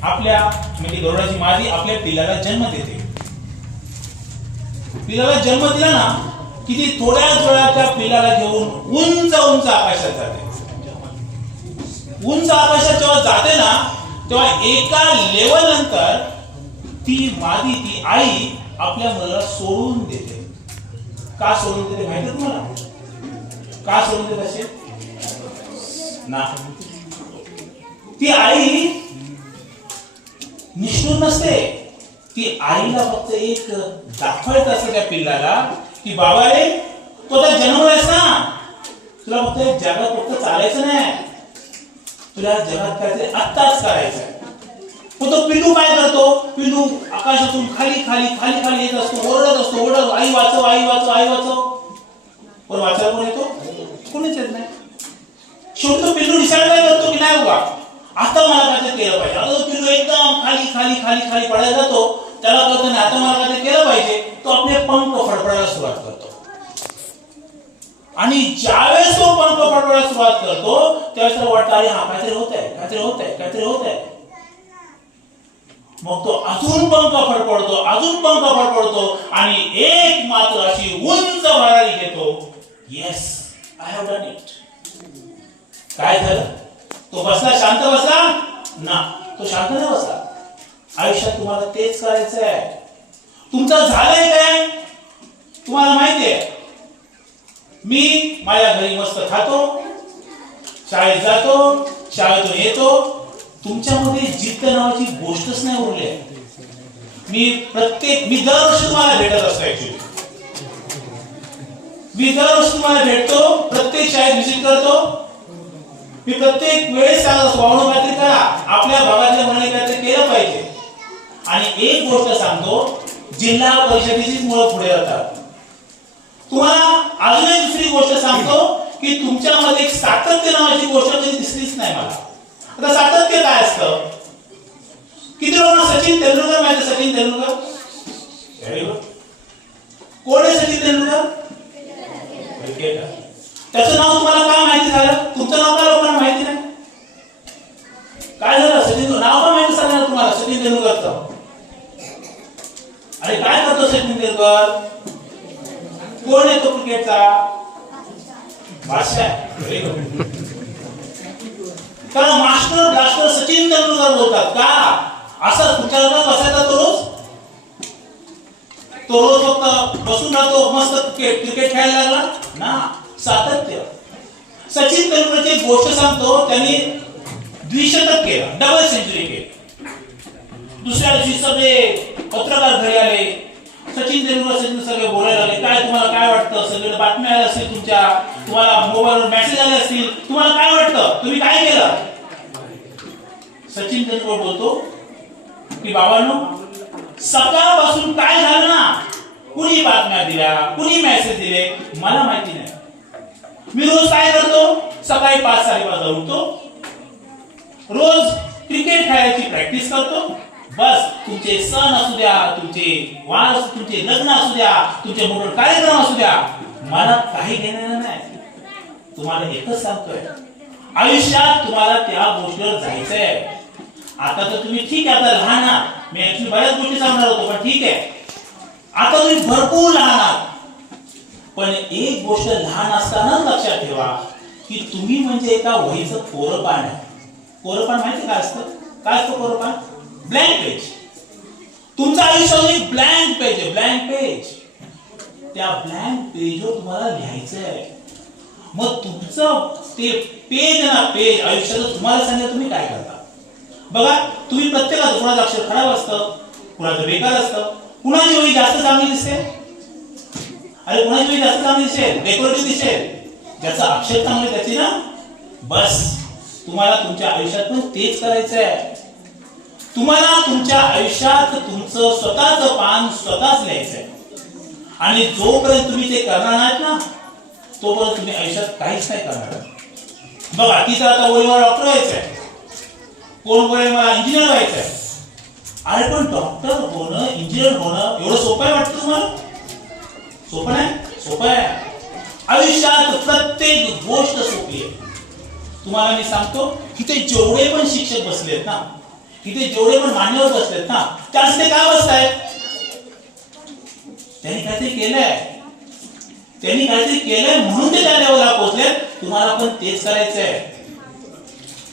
आपल्या म्हणजे गरुडाची मादी आपल्या पिल्लाला जन्म देते. पिल्लाला जन्म दिला ना की ती थोड्याच वेळात त्या पिल्लाला घेऊन उंच उंच आकाशात जाते. उंच आकाशात जेव्हा जाते ना तेव्हा एका लेवल नंतर ती मादी, ती आई आपल्या मुलाला सोडून देते. का सोडून देते माहिती आहे तुम्हाला? का सोडून देते असे ना? ती आई निष्ठुर नसते. ती आईला फक्त एक दाखवायचं असतं त्या पिल्लाला की बाबा रे तो आता जन्मलायस ना, तुला फक्त जगात फक्त चालायचं नाही, तुला जगात काहीतरी आत्ताच करायचं. मग तो पिल्लू काय करतो? पिल्लू आकाशातून खाली खाली खाली खाली येत असतो, ओरडत असतो, ओरडत आई वाचव, आई वाचव, आई वाचव. पण वाचायला कोण येतो? कोणीच येत नाही. शेवटी तो पिल्लू डिसाईड काय करतो की नाही बाबा आता मला काहीतरी केलं पाहिजे. आता तो पिल्लू एकदम खाली खाली खाली खाली पडायला जातो. त्याला कळतं नाही आता मला काहीतरी केलं पाहिजे. तो आपले पंख फडफडायला सुरुवात करतो आणि ज्यावेळेस तो पंख फडफडायला सुरुवात करतो त्यावेळेस त्याला वाटतं अरे हा काहीतरी होत आहे, काहीतरी होत आहे, काहीतरी होत आहे. मग तो अजून पंख फडफडतो, अजून पंख फडफडतो आणि एक मात्र अशी उंच भरारी घेतो. Yes, I have done it. काय झालं? तो बसला, शांत बसला ना? तो शांत नाही बसला. आयुष्यात तुम्हाला तेच करायचं आहे. तुमचं झालंय काय तुम्हाला माहिती आहे? मी माझ्या घरी मस्त खातो, शाळेत जातो, शाळेतून येतो. तुमच्यामध्ये जिद्द नावाची गोष्टच नाही उरली आहे. मी दरवर्षी तुम्हाला भेटत असतो. ऍक्च्युली मी दरवर्षी तुम्हाला भेटतो, प्रत्येक शाळेत व्हिजिट करतो. मी प्रत्येक वेळेस सांगत असतो बाबा काहीतरी करा, आपल्या भागातल्या मुलांनी काहीतरी केलं पाहिजे. आणि एक गोष्ट सांगतो, जिल्हा परिषदेचीच मुलं पुढे जातात. तुम्हाला अजून एक दुसरी गोष्ट सांगतो की तुमच्यामध्ये एक सातत्य नावाची गोष्ट कधी दिसलीच नाही मला. आता सातत्य काय असतं? किती लोकांना सचिन तेंडुलकर माहिती? सचिन तेंडुलकर. Very good. कोण आहे सचिन तेंडुलकर? क्रिकेटर. त्याचं नाव तुम्हाला काय माहिती झालं? तुमचं नाव काय लोकांना माहिती नाही? काय झालं? सचिन नाव का माहिती सांगणार तुम्हाला सचिन तेंडुलकरचं? अरे काय करतो सचिन तेंडुलकर? कोण आहे तो क्रिकेटचा? बादशाह. Very good. कारण मास्टर ब्लास्टर सचिन तेंडुलकर बोलतात का असं तुमच्याकडे बसायचा तो रोज? तो रोज फक्त बसून राहतो मस्त क्रिकेट खेळायला लागला ना? सातत्य. सचिन तेंडुलकरची एक गोष्ट सांगतो, त्यांनी 200 केलं, डबल सेंचुरी केली. दुसऱ्या दिवशी सगळे पत्रकार घरी आले, सचिन तेंडुलकर सगळे बोलायला लागले, काय तुम्हाला काय वाटतं? सगळे बातम्या आल्या असतील तुमच्या, तुम्हाला मोबाईलवर मेसेज आले असतील, तुम्हाला काय वाटतं? तुम्ही काय केलं? सचिन तेंडुलकर बोलतो की बाबांनो, सकाळपासून काय झालं ना, कुणी बातम्या दिल्या, कुणी मेसेज दिले, मला माहिती नाही. मी रोज काय करतो? सकाळी 5-5:30 उठतो, रोज क्रिकेट खेळायची प्रॅक्टिस करतो. बस तुमचे सण असू द्या, तुमचे वार, तुमचे लग्न असू द्या, तुमचे मोठे कार्यक्रम असू द्या, मला काही घेणं नाही. तुम्हाला एकच सांगतोय, आयुष्यात तुम्हाला त्या गोष्टीवर जायचंय. आता तर तुम्ही ठीक आहे, आता लहान आहात, मी ऍक्च्युली बऱ्याच गोष्टी सांगणार होतो, पण ठीक आहे, आता तुम्ही भरपूर लहान आहात. पण एक गोष्ट लहान असताना लक्षात ठेवा की तुम्ही म्हणजे एका वहीचं कोरपान आहे. कोरपान माहिती काय असतं? काय असतं कोरपान? Blank page. तुमचं आयुष्य एक ब्लँक पेज आहे, ब्लँक पेज. त्या ब्लँक पेजवर तुम्हाला लिहायचं आहे. मग तुमचं ते पेज ना, पेज आयुष्याचं तुम्हाला सांगितलं तुम्ही काय करता. बघा, तुम्ही प्रत्येकाचं, कुणाचं अक्षर खराब असतं, कुणाचं बेकार असतं, कुणाची वही जास्त चांगली दिसते, अरे कुणाची वही जास्त चांगली दिसेल, डेकोरेटिव्ह दिसेल, ज्याचं अक्षर चांगलं त्याची ना. बस तुम्हाला तुमच्या आयुष्यात पण तेच करायचं आहे. तुम्हाला तुमच्या आयुष्यात तुमचं स्वतःचं पान स्वतःच लिहायचंय. आणि जोपर्यंत तुम्ही ते करणार नाहीत ना, तोपर्यंत तुम्ही आयुष्यात काहीच नाही करणार. बघा, तिथं आता ओळीवर डॉक्टर व्हायचंय, कोण बोले मला इंजिनियर व्हायचंय. अरे पण डॉक्टर होणं, इंजिनियर होणं एवढं सोपं आहे वाटतं तुम्हाला? सोपं नाही? सोपं आहे. आयुष्यात प्रत्येक गोष्ट सोपी आहे. तुम्हाला मी सांगतो, इथे जेवढे पण शिक्षक बसलेत ना, इथे जेवढे पण मान्यवर बसलेत ना, त्याचे का बसतायत? त्यांनी काहीतरी केलंय, त्यांनी काहीतरी केलंय म्हणून ते त्या लेवलला पोहोचलेत. तुम्हाला पण तेच करायचंय.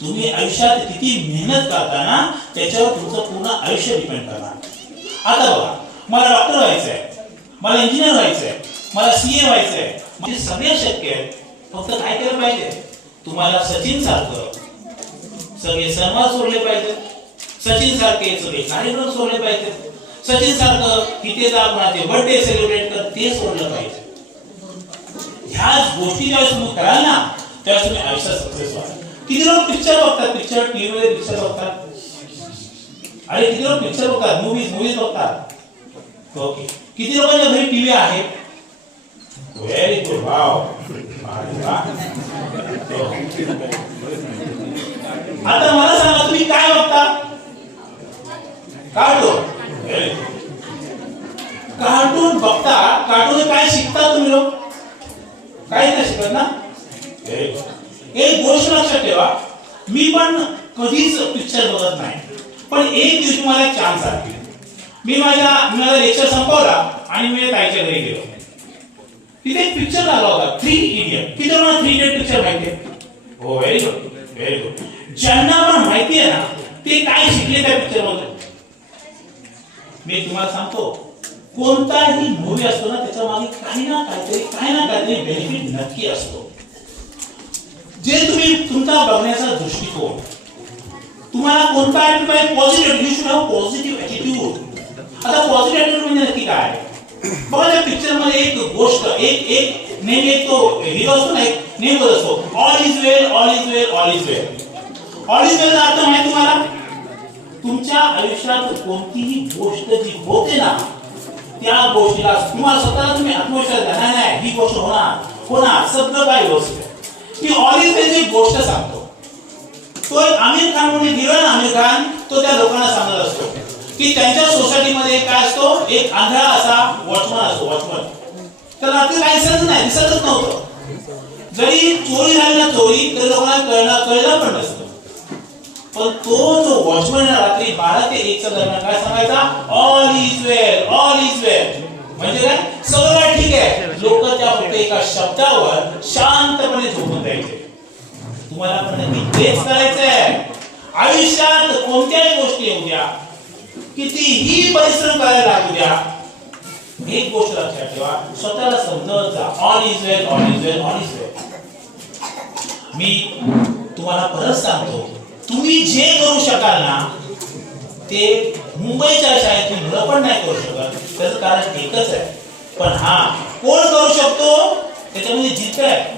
तुम्ही आयुष्यात किती मेहनत करता ना, त्याच्यावर तुमचं पूर्ण आयुष्य डिपेंड करणार. आता बघा, मला डॉक्टर व्हायचंय, मला इंजिनियर व्हायचंय, मला सीए व्हायचंय, म्हणजे सगळे शक्य आहे. फक्त काय केलं पाहिजे? तुम्हाला सचिन सारखं सगळे सन्मान सोडले पाहिजे, सचिन सारखे सगळे कार्यक्रम सोडले पाहिजे, सचिन सारखं तिथे जा कोणाचे बर्थडे सेलिब्रेट कर ते सोडलं पाहिजे. ह्याच गोष्टी ज्यावेळेस तुम्ही कराल ना, त्यावेळेस तुम्ही आयुष्यात सक्सेस व्हाल. किती लोक पिक्चर बघतात, पिक्चर टीव्ही मध्ये पिक्चर बघतात, अरे किती लोक पिक्चर बघतात, मूवीज बघतात. ओके, किती लोकांच्या घरी टीव्ही आहे? Very good, wow. आता मला सांगा, तुम्ही काय बघता? कार्टून. कार्टून बघता, कार्टून काय शिकता तुम्ही लोक? काही नाही शिकत ना. एक गोष्ट लक्षात ठेवा, मी पण कधीच पिक्चर बघत नाही, पण एक दिवशी मला चान्स आला. मी माझा लेक्चर संपवला आणि मी ताईच्या घरी गेलो. तिथे एक पिक्चर लागला होता, 3 इडियट. किती मला 3 इडियट पिक्चर माहिती आहे? हो, व्हेरी गुड, व्हेरी गुड. ज्यांना पण माहिती आहे ना, ते काय शिकले त्या पिक्चर मध्ये? मी तुम्हाला सांगतो, कोणताही मूवी असतो ना, त्याच्या मागे काही ना काहीतरी बेनिफिट नक्की असतो. जे तुम्ही तुमचा बघण्याचा दृष्टिकोन, तुम्हाला कोणता आहे positive, you should have positive attitude. आता पॉझिटिव्ह ॲटिट्यूड म्हणजे नक्की काय? बघा, त्या पिक्चर मध्ये एक गोष्ट, एक नेहमी एक तो हिरो असतो ना, एक नेहमी बोलत असतो, all is well, all is well, all is well. All is वेलचा अर्थ माहिती तुम्हाला? तुमच्या आयुष्यात कोणतीही गोष्ट जी होते ना, त्या गोष्टीला तुम्हाला स्वतःला तुम्ही आत्मविश्वास द्या, नाही ही गोष्ट होणार, सगळं काय व्यवस्थित. की ऑल इज वेल जी गोष्ट सांगतो, तो एक आमिर खान म्हणून हिरो आहे ना, आमिर खान, तो त्या लोकांना सांगत असतो की त्यांच्या सोसायटीमध्ये काय असतो, एक आंधळा असा वॉचमन असतो, वॉचमन. तर रात्री काही दिसतच नव्हतं. जरी चोरी झाली ना, चोरी तरी लोकांना कळलं पण नसतं. पण तो जो वॉचमन रात्री 12 ते 1 दरम्यान काय सांगायचा? All is well, all is well. म्हणजे काय? सगळं ठीक आहे. लोक एका शब्दावर शांतपणे झोपून द्यायचे. तुम्हाला पण नक्की तेच करायचंय. आयुष्यात कोणत्याही गोष्टी येऊ द्या, कितीही परिश्रम करायला लागू द्या, एक गोष्ट लक्षात ठेवा, स्वतःला समजत जा, all is well, all is well, all is well. मी तुम्हाला परत सांगतो, तुम्ही जे करू शकाल ना ते मुंबईच्या शाळेतून मुलं पण नाही करू शकत. त्याचं कारण एकच आहे, पण हा कोण करू शकतो त्याच्यामध्ये जिद्द आहे.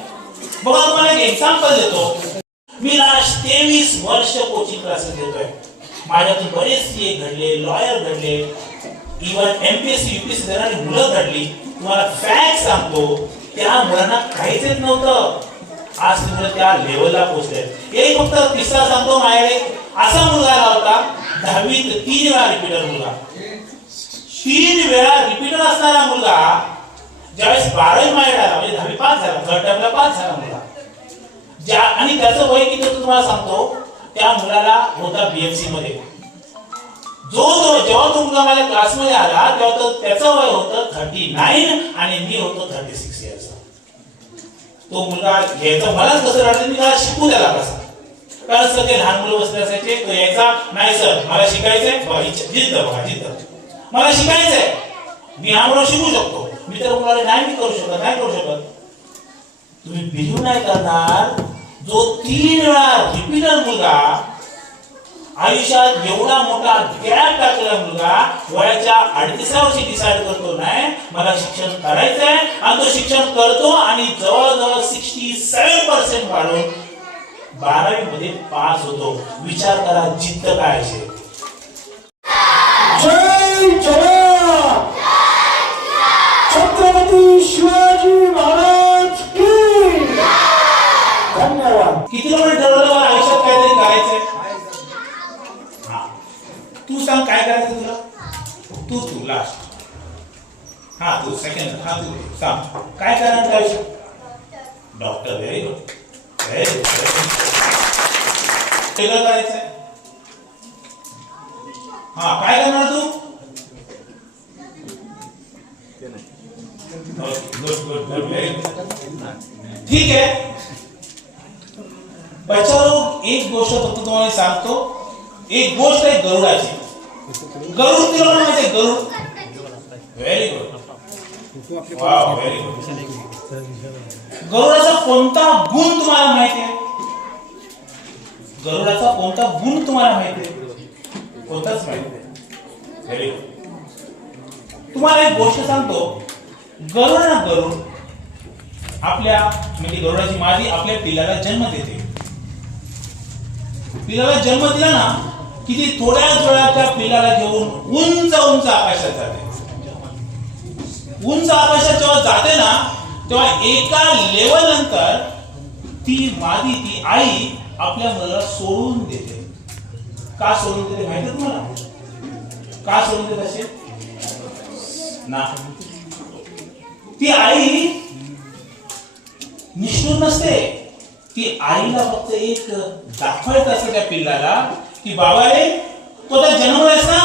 बघा तुम्हाला एक एक्झाम्पल देतो. मी लास्ट 23 वर्ष कोचिंग क्लासेस देतोय. माझ्यातून बरेच सीए घडले, लॉयर घडले, इव्हन एमपीएससी यूपीएससी देणारी मुलं घडली. तुम्हाला फॅक्ट सांगतो, त्या मुलांना काहीच येत नव्हतं, आज ती मुलं त्या लेवलला पोहोचले. एक फक्त किस्सा सांगतो. माझ्याकडे असा मुलगा आला होता, 10वीत 3 वेळा रिपीटर मुलगा. 3 वेळा रिपीटर असणारा मुलगा ज्यावेळेस 12वी माझ्याकडे आला, म्हणजे 10वी पास झाला, थर्ड टाइमला पास झाला मुलगा. आणि त्याचं वय किती होतं तुम्हाला सांगतो. त्या मुलाला होता बीएफसी मध्ये. जेव्हा तो मुलगा माझ्या क्लासमध्ये आला तेव्हा त्याचं वय होतं 39 आणि मी होतो 36 इयर्सचा. तो मुलगा यायचा, मलाच कसं वाटलं मी त्याला शिकू द्यायला कसं, कारण सगळे लहान मुलं बसले असायचे. तो यायचा, नाही सर मला शिकायचंय, जिद्द बघा जिद्द, मला शिकायचंय, मी हा मुलं शिकू शकतो. मी तर मुलाला नाही मी करू शकत, नाही करू शकत. तुम्ही बिलीव्ह नाही करणार, जो 3 वेळा रिपीटर मुलगा, आयुष्यात एवढा मोठा गॅप टाकलेला मुलगा वयाच्या 38व्या वर्षी डिसाइड करतो नाही मला शिक्षण करायचंय, आणि तो शिक्षण करतो आणि जवळजवळ 67% वाढून 12वी मध्ये पास होतो. विचार करा जिद्द काय असेल. जय जवान, छत्रपती शिवाजी महाराज की धन्यवाद. किती लोक ठरवलं मला आयुष्यात काहीतरी करायचंय. हा, तू सांग काय करायचं तुला. तू लास्ट. हा तू सेकंड. हा तू सांग काय करणार आयुष्यात. Doctor. Very good, very good. वेगळं करायचंय. हा काय करणार तू. Good good good, very good. ठीक आहे बच्चाओ, एक गोष्ट फक्त तुम्हाला सांगतो. एक गोष्ट आहे गरुडाची. गरुड तिला माहिती आहे, गरुड. Very good, wow, very good. गरुडाचा कोणता गुण तुम्हाला माहिती आहे. गरुडाचा कोणता गुण तुम्हाला माहिती आहे. कोणताच माहिती आहे. Very good. तुम्हाला एक गोष्ट सांगतो. गरुड ना, गरुड आपल्या म्हणजे गरुडाची मादी आपल्या पिल्लाला जन्म देते. पिल्लाला जन्म दिला ना किती थोड्याच वेळात त्या पिल्लाला घेऊन उंच उंच आकाशात जाते. उंच आकाशात जेव्हा जाते ना तेव्हा एका लेवल नंतर ती मादी, ती आई आपल्या मुलाला सोडून देते. का सोडून देते माहिती तुम्हाला. का सोडून देत असेल ना. ती आई निष्ठुर नसते. ती आईला फक्त एक दाखवायचं असतं त्या पिल्लाला की बाबा रे तो आता जन्मलायस ना,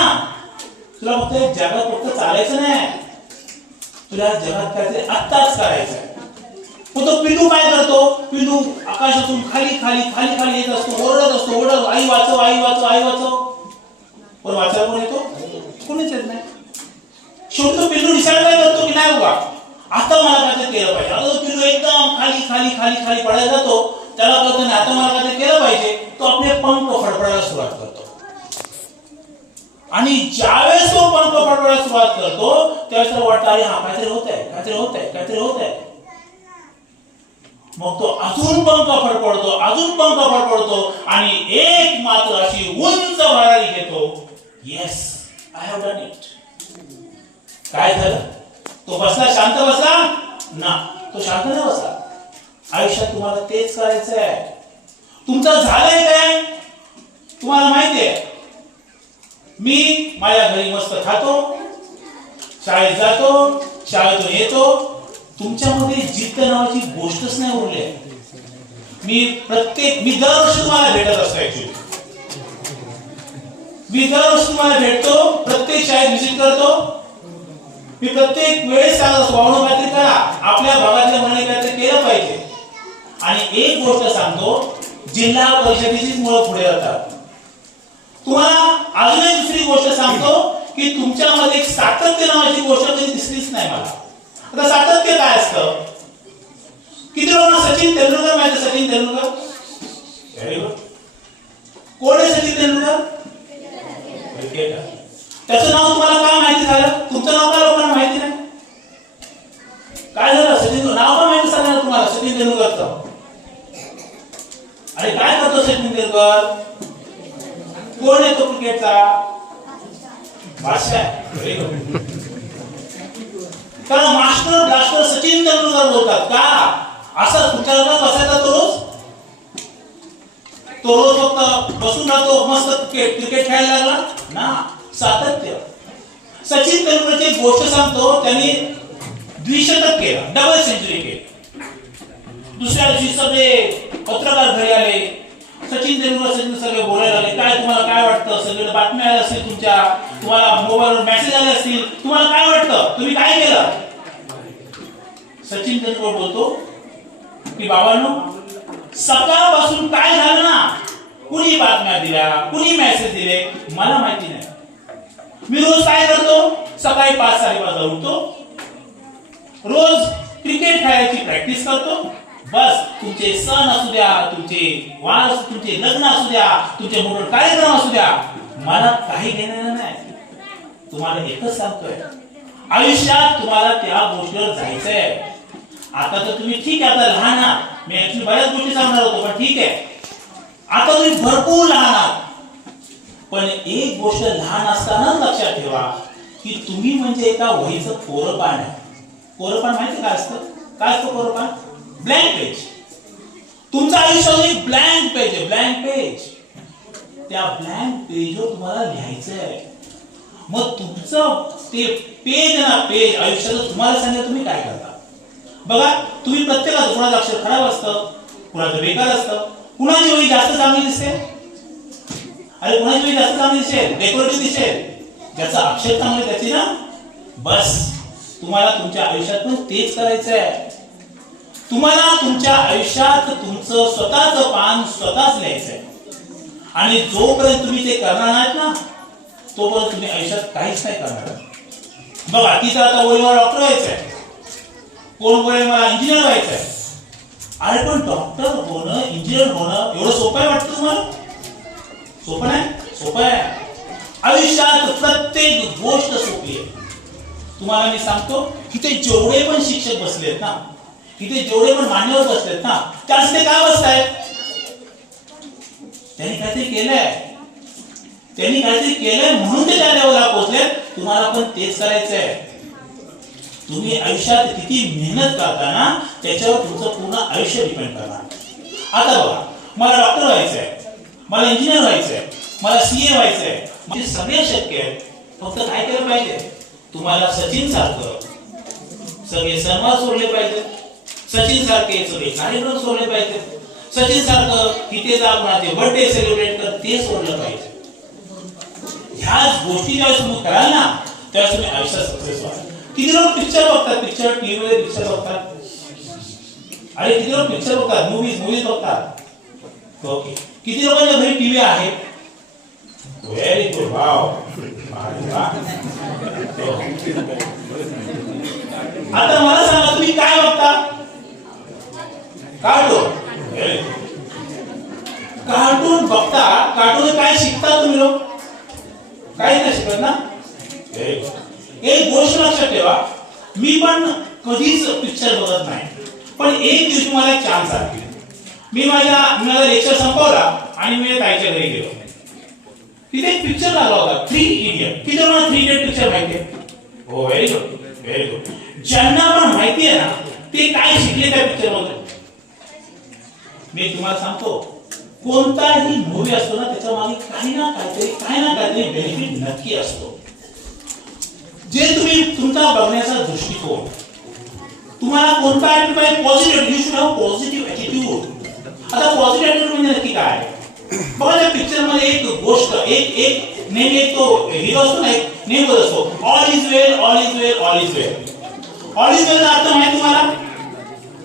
तुला फक्त जगात फक्त चालायचं नाही, तुला जगात काहीतरी आत्ताच करायचं आहे. मग तो पिल्लू काय करतो. पिल्लू आकाशातून खाली खाली खाली खाली येत असतो, ओरडत असतो, ओरडत आई वाचव, आई वाचव, आई वाचव. पण वाचायला कोण येतो. कोणीच येत नाही. शेवटी तो पिल्लू डिसाइड काय करतो की नाही बाबा आता मला काहीतरी केलं पाहिजे. आता तो पिल्लू एकदम खाली खाली खाली खाली पडायला जातो. त्याला कळतं नाही आता मला काहीतरी केलं पाहिजे. तो आपले पंख फडफडायला सुरुवात करतो. आणि ज्यावेळेस तो पंख फडफडायला सुरुवात करतो त्यावेळेस त्याला वाटतं अरे हा काहीतरी होत आहे, काहीतरी होत आहे, काहीतरी होत आहे. मग तो अजून पंख फडफडतो, अजून पंख फडफडतो आणि एक मात्र अशी उंच भरारी घेतो. Yes I have done it. काय झालं. तो बसला, शांत बसला ना. तो शांत नाही बसला. आयुष्यात तुम्हाला तेच करायचं आहे. तुमचं झालंय काय तुम्हाला माहिती आहे. मी माझ्या घरी मस्त खातो, शाळेत जातो, शाळेतून येतो. तुमच्यामध्ये जिद्द नावाची गोष्टच नाही उरली आहे. मी दरवर्षी तुम्हाला भेटत असतो. ऍक्च्युली मी दरवर्षी तुम्हाला भेटतो, प्रत्येक शाळेत व्हिजिट करतो. मी प्रत्येक वेळेस त्याला स्वावलंबी काहीतरी करा, आपल्या भागातल्या मुलांनी काहीतरी केलं पाहिजे. आणि एक गोष्ट सांगतो, जिल्हा परिषदेचीच मुलं पुढे जातात. तुम्हाला अजून एक दुसरी गोष्ट सांगतो की तुमच्यामध्ये एक सातत्य नावाची गोष्ट कधी दिसलीच नाही मला. आता सातत्य काय असतं? किती लोकांना सचिन तेंडुलकर माहिती? Sachin Tendulkar very good. कोण आहे सचिन तेंडुलकर? क्रिकेटर. त्याचं नाव तुम्हाला काय माहिती झालं? तुमचं नाव काय लोकांना माहिती नाही? काय झालं? सचिन नाव का माहिती झालं तुम्हाला सचिन तेंडुलकरचं? अरे काय करतो सचिन तेंडुलकर? कोण आहे तो क्रिकेटचा? बादशाह. Very good. कारण मास्टर ब्लास्टर सचिन तेंडुलकर बोलतात का? असं तुमच्या लग्नात बसायचा तो रोज फक्त बसून राहतो, मस्त क्रिकेट खेळायला लागला ना? सातत्य. सचिन तेंडुलकरची एक गोष्ट सांगतो, त्यांनी द्विशतक केलं, डबल सेंचुरी केली. दुसऱ्या दिवशी सगळे पत्रकार घरी आले, सचिन तेंडुलकर सगळे बोलायला लागले. काय तुम्हाला काय वाटतं? सगळे बातम्या आल्या असतील तुमच्या, तुम्हाला मोबाईलवर मेसेज आले असतील, तुम्हाला काय वाटतं? तुम्ही काय केलं? सचिन तेंडुलकर बोलतो की बाबांनो, सकाळपासून काय झालं ना, कुणी बातम्या दिल्या, कुणी मेसेज दिले, मला माहिती नाही. मी रोज काय करतो? सकाळी 5-5:30 उठतो, रोज क्रिकेट खेळायची प्रॅक्टिस करतो. बस तुमचे सण असू द्या, तुमचे वार, तुमचे लग्न असू द्या, तुमचे मोठे कार्यक्रम असू द्या, मला काही घेणं नाही. तुम्हाला एकच सांगतोय, आयुष्यात तुम्हाला त्या गोष्टीवर जायचंय. आता तर तुम्ही ठीक आहे, आता लहान आहात. मी ऍक्च्युली बऱ्याच गोष्टी सांगणार होतो, पण ठीक आहे, आता तुम्ही भरपूर लहान आहात. पण एक गोष्ट लहान असताना लक्षात ठेवा की तुम्ही म्हणजे एका वहीचं कोरपान आहे. कोरपान माहिती काय असतं? काय असतं कोरपान? Blank page. तुमचं आयुष्य एक ब्लँक पेज आहे, ब्लँक पेज. त्या ब्लँक पेजवर तुम्हाला लिहायचं आहे. मग तुमचं ते पेज ना, पेज आयुष्याचं तुम्हाला सांगितलं तुम्ही काय करता. बघा, तुम्ही प्रत्येकाचं, कुणाचं अक्षर खराब असतं, कुणाचं बेकार असतं, कुणाची वही जास्त चांगली दिसते, अरे कुणाची वही जास्त चांगली दिसेल, डेकोरेटिव्ह दिसेल, ज्याचं अक्षर चांगलं त्याची ना. बस तुम्हाला तुमच्या आयुष्यात पण तेच करायचं आहे. तुम्हाला तुमच्या आयुष्यात तुमचं स्वतःचं पान स्वतःच लिहायचं आहे. आणि जोपर्यंत तुम्ही ते करणार नाहीत ना, तोपर्यंत तुम्ही आयुष्यात काहीच नाही करणार. बघा, तिथं आता ओळीवर डॉक्टर व्हायचं आहे, कोण बोलेल मला इंजिनियर व्हायचं आहे. अरे पण डॉक्टर होणं, इंजिनियर होणं एवढं सोपं आहे वाटतं तुम्हाला? सोपं नाही? सोपं आहे. आयुष्यात प्रत्येक गोष्ट सोपी आहे. तुम्हाला मी सांगतो, इथे जेवढे पण शिक्षक बसलेत ना, इथे जेवढे पण मान्यवर बसलेत ना, त्याचे काय बसतायत? त्यांनी काहीतरी केलंय, त्यांनी काहीतरी केलंय म्हणून ते त्या लेवलला पोहोचले. तुम्हाला पण तेच करायचंय. तुम्ही आयुष्यात किती मेहनत करता ना, त्याच्यावर तुमचं पूर्ण आयुष्य डिपेंड करणार. आता बघा, मला डॉक्टर व्हायचंय, मला इंजिनियर व्हायचंय, मला सीए व्हायचंय, म्हणजे सगळे शक्य आहे. फक्त काय केलं पाहिजे? तुम्हाला सचिन सारखं सगळे सन्मान सोडले पाहिजे, सचिन सारखे सगळे कार्यक्रम सोडले पाहिजे, सचिन सारखं इथे जा कोणाचे बर्थडे सेलिब्रेट कर ते सोडलं पाहिजे. ह्याच गोष्टी ज्यावेळेस तुम्ही कराल ना, त्यावेळेस तुम्ही आयुष्यात सक्सेस व्हाल. किती लोक पिक्चर बघतात, पिक्चर टीव्ही मध्ये पिक्चर बघतात? अरे किती लोक पिक्चर बघतात, मूवीज बघतात? ओके. किती लोकांच्या घरी टीव्ही आहे? Very good. वाव. आता मला सांगा, तुम्ही काय बघता? कार्टून. कार्टून बघता, कार्टून काय शिकता तुम्ही लोक? काही नाही शिकत ना. एक गोष्ट लक्षात ठेवा, मी पण कधीच पिक्चर बघत नाही, पण एक दिवशी मला एक चान्स आला. मी माझा लेक्चर संपवला आणि मी ताईच्या घरी गेलो. तिथे एक पिक्चर लागला होता, 3 इडियट. किती मला 3 इडियट पिक्चर माहिती आहे? हो, व्हेरी गुड, व्हेरी गुड. ज्यांना पण माहिती आहे ना, ते काय शिकले त्या पिक्चर मध्ये? मी तुम्हाला सांगतो, कोणताही मूवी असतो ना, त्याच्या मागे काही ना काहीतरी बेनिफिट नक्की असतो. जे तुम्ही तुमचा बघण्याचा दृष्टिकोन, तुम्हाला कोणता attitude positive, you should have positive attitude. आता पॉझिटिव्ह ऍटिट्यूड म्हणजे नक्की काय? बघा, त्या पिक्चर मध्ये एक गोष्ट, एक नेहमी एक तो हिरो असतो ना, एक नेहमी बोलत असतो all is well, all is well, all is well. All is well अर्थ माहिती तुम्हाला?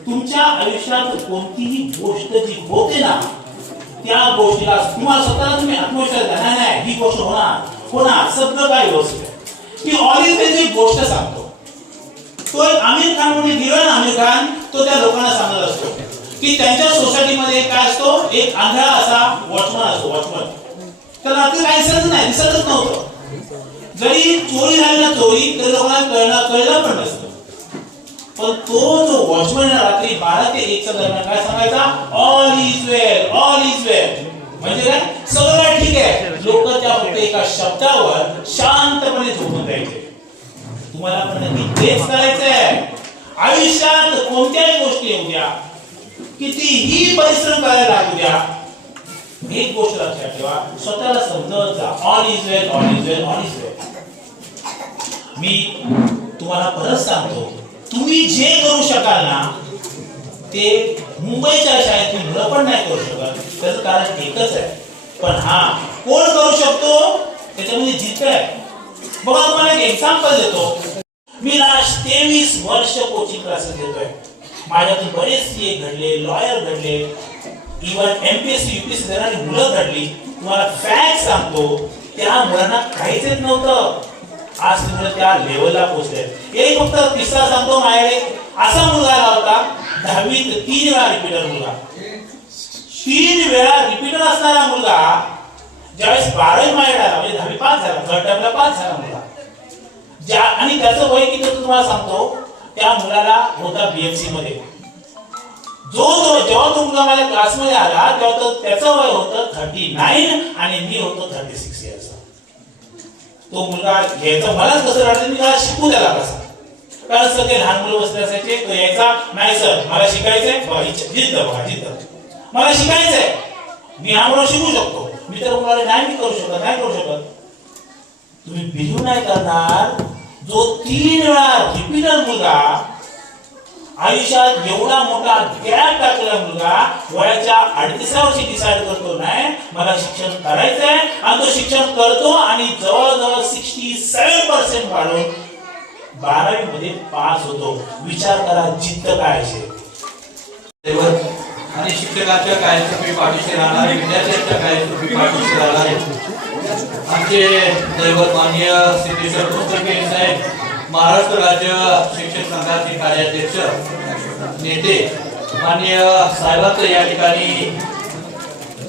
तुमच्या आयुष्यात कोणतीही गोष्ट जी होते ना, त्या गोष्टीला तुम्हाला स्वतःला तुम्ही आत्मविश्वास द्या, नाही नाही ही गोष्ट होणार सगळं काय व्यवस्थित आहे. की ऑल इज वेल जी गोष्ट सांगतो. तो एक आमिर खान म्हणून हिरो आहे ना, आमिर खान, तो त्या लोकांना सांगत असतो की त्यांच्या सोसायटीमध्ये काय असतो, एक आंधळा असा वॉचमन असतो. वॉचमन तर रात्री काही दिसतच नव्हतं. जरी चोरी झाली ना चोरी, तरी लोकांना कळलं पण नसतं. पण तो जो वॉचमन रात्री 12 ते 1 च्या दरम्यान काय सांगायचा, all is well, all is well. म्हणजे काय, सगळं काय ठीक आहे. लोक त्या फक्त एका शब्दावर शांतपणे झोपून द्यायचे. तुम्हाला पण नक्की तेच करायचंय. आयुष्यात कोणत्याही गोष्टी येऊ द्या, कितीही परिश्रम करायला लागू द्या, एक गोष्ट लक्षात ठेवा, स्वतःला समजत जा, all is well, all is well, all is well. मी तुम्हाला परत सांगतो, तुम्ही जे करू शकाल ना, ते मुंबईच्या शाळेतून मुलं पण नाही करू शकत. त्याचं कारण एकच आहे, पण हा कोण करू शकतो त्याच्यामध्ये जिद्द आहे. बघा तुम्हाला एक एक्झाम्पल देतो. मी लास्ट 23 वर्ष कोचिंग क्लासेस देतोय. माझ्यातून बरेच सीए घडले, लॉयर घडले, इव्हन एमपीएससी यूपीएससी देणारी मुलं घडली. तुम्हाला फॅक्ट सांगतो, त्या मुलांना काहीच येत नव्हतं. आज ती मुलं त्या लेवलला पोहोचले. एक फक्त किस्सा सांगतो. माझ्याकडे असा मुलगा आला होता, 10वीत 3 वेळा रिपीटर मुलगा. 3 वेळा रिपीटर असणारा मुलगा ज्यावेळेस 12वी माझ्याकडे आला, म्हणजे 10वी पास झाला, थर्ड टाइमला पास झाला मुलगा. आणि त्याचं वय किती होतं तुम्हाला सांगतो. त्या मुलाला होता बीएमसी मध्ये. जेव्हा तो मुलगा माझ्या क्लासमध्ये आला तेव्हा त्याचं वय होतं 39 आणि मी होतो 36 इयर्सचा. तो मुलगा घ्यायचा मलाच कसं वाटलं, मी त्याला शिकू द्याला कसं. कारण सगळे लहान मुलं बसले असायचे. तो यायचा, नाही सर मला शिकायचंय, जिद्द बघा जिद्द, मला शिकायचंय, मी हा मुलं शिकू शकतो. मी तर मुलाला नाही मी करू शकत, नाही करू शकत. तुम्ही बिलीव्ह नाही करणार, जो 3 वेळा रिपीटर मुलगा, आयुष्यात एवढा मोठा गॅप टाकलेला मुलगा वयाच्या 38व्या वर्षी डिसाइड करतो, नाही मला शिक्षण करायचंय, आणि तो शिक्षण करतो आणि जवळजवळ 67% वाढून 12वी मध्ये पास होतो. विचार करा जिद्द काय आहे. आणि शिक्षकाच्या कायमस्वरूपी पाठीशी राहणारे, विद्यार्थ्यांच्या कायमस्वरूपी पाठीशी राहणारे आमचे दैवत माननीय सिद्धेश्वर पुस्तके साहेब, महाराष्ट्र राज्य शिक्षक संघाचे कार्याध्यक्ष नेते माननीय साहेबांचं या ठिकाणी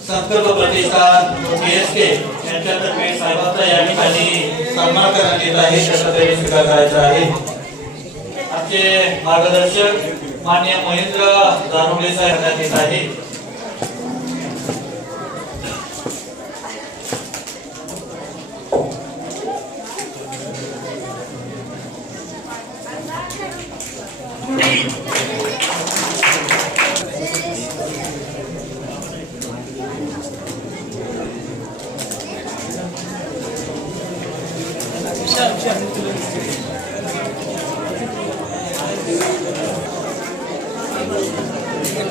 संकल्प प्रतिष्ठान KSK यांच्यातर्फे साहेबांचा या ठिकाणी सन्मान करण्यात येत आहे. त्याचा तरी स्वीकार करायचा आहे. आमचे मार्गदर्शक माननीय महेंद्र दानोडे साहेब करण्यात येत आहे.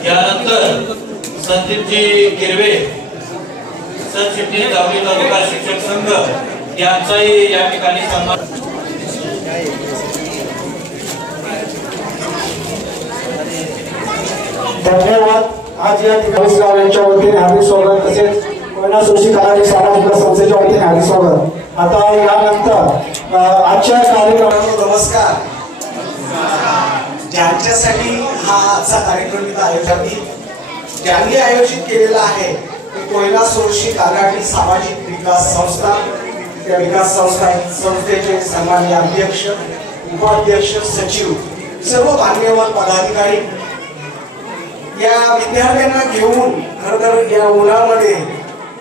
यानंतर संदीपजी गिरवे, सरचिटणीस दावली तालुका शिक्षक संघ यांचाही या ठिकाणी सन्मान. धन्यवाद. आज या ठिकाणी यांच्या वतीने हार्दिक स्वागत, तसेच कोयना सोशी करारी सामाजिक संस्थेच्या वतीने हार्दिक स्वागत. आता यानंतर आजच्या कार्यक्रमात नमस्कार. ज्यांच्यासाठी हा आजचा कार्यक्रम इथं आयोजित ज्यांनी आयोजित केलेला आहे ते कोयना सोशी काराटी सामाजिक विकास संस्था, त्या विकास संस्थेचे सन्माननीय अध्यक्ष, उपाध्यक्ष, सचिव, सर्व मान्यवर पदाधिकारी, या विद्यार्थ्यांना घेऊन खरं तर या उन्हामध्ये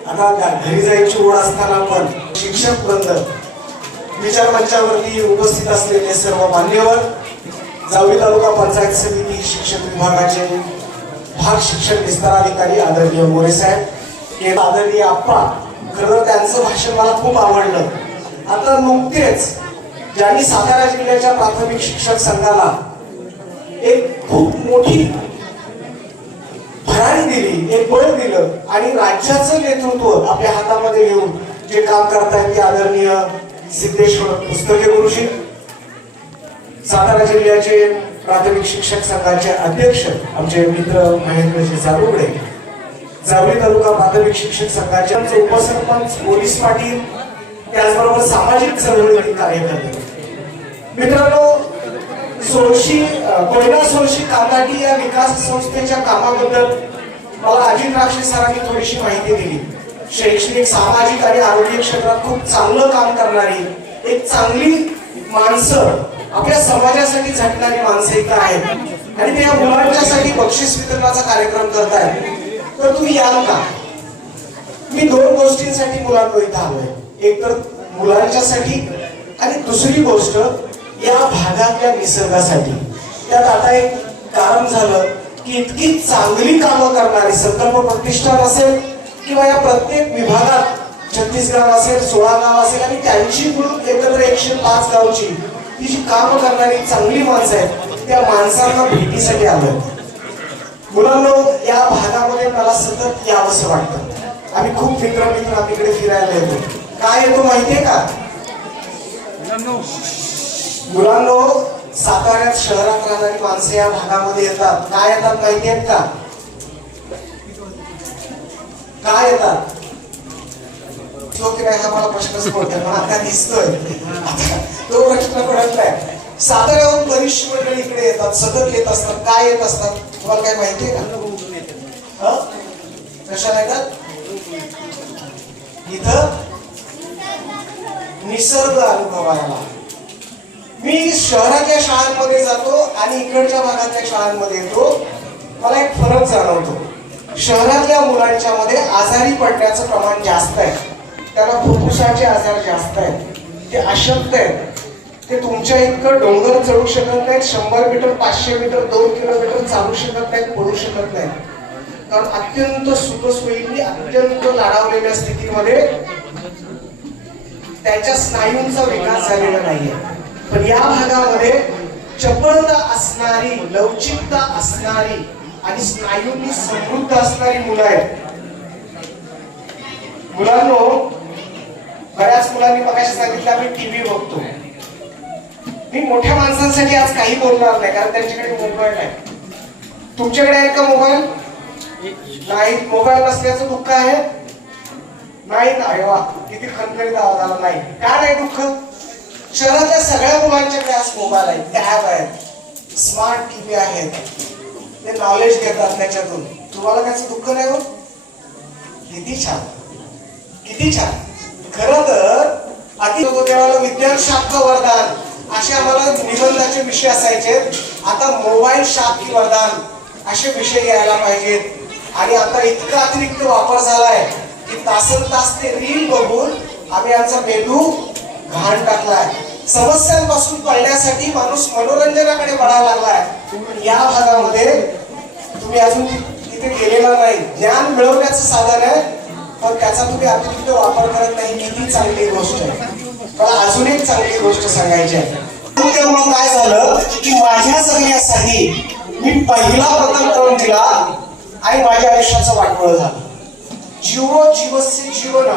आता घरी जायची ओढ असताना पण शिक्षक वृंद, विचार मंचावरती उपस्थित असलेले सर्व मान्यवर, जावळी तालुका पंचायत समिती शिक्षण विभागाचे भाग शिक्षण विस्ताराधिकारी आदरणीय मोरे साहेब, हे आदरणीय आप्पा, खरं त्यांचं भाषण मला खूप आवडलं. आता नुकतेच ज्यांनी सातारा जिल्ह्याच्या प्राथमिक शिक्षक संघाला एक खूप मोठी भरारी दिली, एक बळ दिलं आणि राज्याचं नेतृत्व आपल्या हातामध्ये घेऊन जे काम करतायत ते आदरणीय सिद्धेश्वर पुस्तके गुरुजी, सातारा जिल्ह्याचे प्राथमिक शिक्षक संघाचे अध्यक्ष आमचे मित्र महेंद्रजी जारुगडे, जावळी तालुका प्राथमिक शिक्षक संघाचे आमचे उपसरपंच पोलीस पाटील, त्याचबरोबर सामाजिक चळवळीतील कार्यकर्ते. मित्रांनो, कोयना सोळशी कांदाटी या विकास संस्थेच्या कामाबद्दल मला अजित राक्षे सरांनी थोडीशी माहिती दिली. शैक्षणिक, सामाजिक आणि आरोग्य क्षेत्रात खूप चांगलं काम करणारी, एक चांगली माणसं, आपल्या समाजासाठी झटणारी माणसं इथं आहेत आणि ते या मुलांच्यासाठी बक्षीस वितरणाचा कार्यक्रम करतायत. तर तुम्ही याल का? मी 2 गोष्टींसाठी मुलांना इथं आलोय. एक तर मुलांच्यासाठी आणि दुसरी गोष्ट या भागातल्या निसर्गासाठी. त्यात आता एक कारण झालं की इतकी चांगली कामं करणारी संकल्प प्रतिष्ठान असेल किंवा या प्रत्येक विभागात 36 गाव असेल, 16 गाव असेल आणि त्यांची मिळून एकत्र 105 गावची ही जी कामं करणारी चांगली माणसं आहेत, त्या माणसांना भेटीसाठी आलोय. मुलांनो, या भागामध्ये मला सतत यावंसं वाटतं. आम्ही खूप मित्र आम्ही इकडे फिरायला येतो. काय येतो माहितीये का मुलांनो? साताऱ्यात शहरात राहणारी माणसं या भागामध्ये येतात. काय येतात माहिती आहेत का? काय येतात? की नाही हा मला प्रश्नच पडतोय, पण आता दिसतोय तो प्रश्न पडत नाही. साताऱ्याहून बरीचशी मंडळी इकडे येतात, सतत येत असतात. काय येत असतात तुम्हाला काय माहितीये का? कशाला येतात? इथं निसर्ग अनुभवायला. मी शहरातल्या शाळांमध्ये जातो आणि इकडच्या भागातल्या शाळांमध्ये येतो. मला एक फरक जाणवतो. शहरातल्या मुलांच्या मध्ये आजारी पडण्याचं प्रमाण जास्त आहे. त्यांना फुफ्फुसाचे आजार जास्त आहेत. ते अशक्त आहेत. ते तुमच्या इतकं डोंगर चढू शकत नाहीत, 100 मीटर, 500 मीटर, 2 किलोमीटर चालू शकत नाहीत, पडू शकत नाहीत. कारण अत्यंत सुखसोयींनी, अत्यंत लाडावलेल्या स्थितीमध्ये त्यांच्या स्नायूंचा विकास झालेला नाहीये. पण या भागामध्ये चपळता असणारी, लवचिकता असणारी आणि स्नायूंनी समृद्ध असणारी मुलं आहेत. मुलांनो, बऱ्याच मुलांनी मगाशी सांगितलं आम्ही टीव्ही बघतो. मी मोठ्या माणसांसाठी आज काही बोलणार नाही, कारण त्यांच्याकडे मोबाईल आहे. तुमच्याकडे आहेत का मोबाईल? नाही. मोबाईल नसल्याचं दुःख आहे? नाही ना. अरे वा, किती खणखणीत आवाज आला. नाही. काय नाही दुःख? शहरातल्या सगळ्या मुलांच्याकडे आज मोबाईल आहे, टॅब आहेत, स्मार्ट टीव्ही आहेत. ते नॉलेज घेतात त्याच्यातून. तुम्हाला त्याचं दुःख नाही होत? किती छान, किती छान. खरं तर देवाला विज्ञान शास्त्र वरदान असे आम्हाला निबंधाचे विषय असायचे. आता मोबाईल शास्त्र वरदान असे विषय यायला पाहिजेत. आणि आता इतका अतिरिक्त वापर झालाय की तासन-तास ते रील बघून आम्ही आमचा मेंदू घाण टाकलाय. समस्यांपासून पळण्यासाठी माणूस मनोरंजनाकडे वळायला लागलाय. या भागामध्ये तुम्ही अजून तिथे गेलेला नाही. ज्ञान मिळवण्याचं साधन आहे, पण त्याचा तुम्ही अतिरिक्त वापर करत नाही. किती चांगली गोष्ट आहे. मला अजून एक चांगली गोष्ट सांगायची आहे. तेव्हा काय झालं की माझ्या जगण्यासाठी मी पहिला प्रथम करून दिला आणि माझ्या आयुष्याचं वाटोळं झालं. जीवो जीवस्य जीवन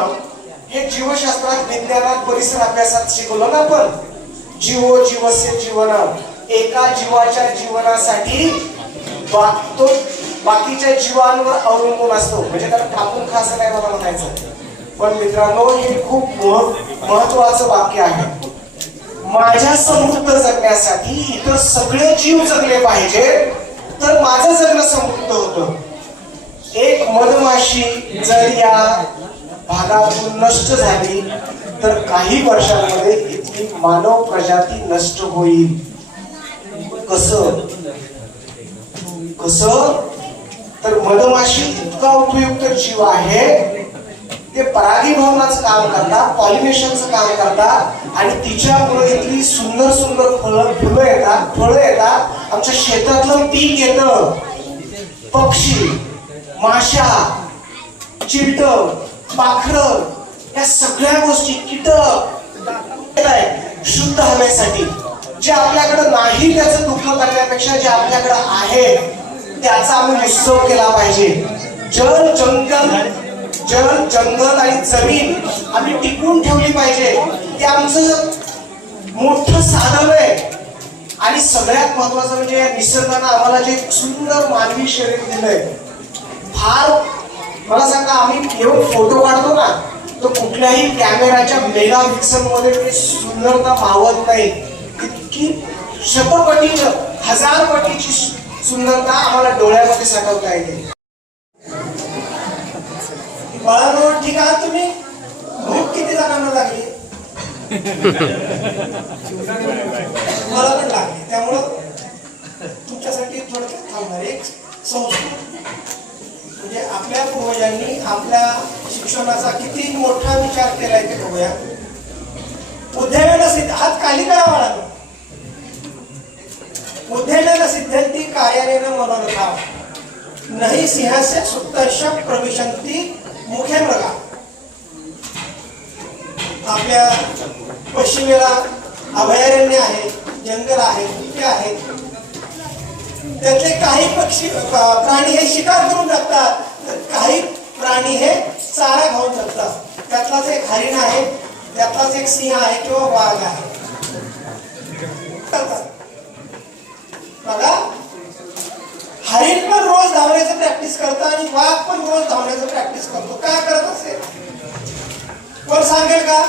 हे जीवशास्त्रात, विज्ञानात, परिसर अभ्यासात शिकवलं ना आपण. जीवो जीवस्य जीवन, एका जीवाच्या जीवनासाठी तो बाकीच्या जीवांवर अवलंबून असतो. म्हणजे त्याला कापून खा असं काय मला म्हणायचं. पण मित्रांनो, हे खूप महत्वाचं वाक्य आहे. माझ्या समृद्ध जगण्यासाठी इतर सगळे जीव जगले पाहिजे, तर माझं जगणं समृद्ध होतं. एक मधमाशी जर या भागातून नष्ट झाली तर काही वर्षांमध्ये इथली मानव प्रजाती नष्ट होईल. कसं कसं तर मधमाशी इतका उपयुक्त जीव आहे. ते परागीभवनाचं काम करतात, पॉलिनेशनचं काम करतात आणि तिच्यामुळे इतकी सुंदर सुंदर फुलं येतात, फळं येतात. आमच्या शेतातलं पीक येतं. पक्षी, माशा, चिमटं, पाखरं, या सगळ्या गोष्टी, कीटक शुद्ध हवेसाठी. जे आपल्याकडे नाही त्याचं दुःख करण्यापेक्षा जे आपल्याकडे आहे त्याचा आम्ही उत्सव केला पाहिजे. जल, जंगल जल, जंगल आणि जमीन आम्ही टिकवून ठेवली पाहिजे. ते आमचं मोठं साधन आहे. आणि सगळ्यात महत्वाचं म्हणजे या निसर्गानं आम्हाला जे सुंदर मानवी शरीर दिलंय, फार मला सांगा, आम्ही येऊन फोटो काढतो ना, तो कुठल्याही कॅमेराच्या मेगा पिक्सल मध्ये सुंदरता मावत नाही. इतकी शतपटीनं, हजार पटीची सुंदरता आम्हाला डोळ्यामध्ये साठवता येते. बाळांनो, ठीक आहात तुम्ही? भूक किती जणांना लागली? मला पण लागली. त्यामुळं तुमच्यासाठी थोडक्यात थांबणार. एक संस्कृत म्हणजे आपल्या पूर्वजांनी आपल्या शिक्षणाचा किती मोठा विचार केलाय ते बघूया. उद्यमेन सिद्ध, हात खाली करा बाळांनो. उद्यमेन सिद्धंती कार्यानेन मनोरथा नहि सिंहस्य सुप्तस्य प्रविशन्ति मुखे मृगा. आपल्या पश्चिमेला अभयारण्य आहे, जंगल आहे, पिके आहेत. त्यातले काही पक्षी प्राणी हे शिकार करून जगतात, तर काही प्राणी हे चारा खाऊन जगतात. त्यातलाच एक हरिण आहे, त्यातलाच एक सिंह आहे किंवा वाघ आहे. बघा, हरिण पण रोज धावण्याचं प्रॅक्टिस करतो आणि वाघ पण रोज धावण्याचं प्रॅक्टिस करतो. काय करत असेल कोण सांगेल का?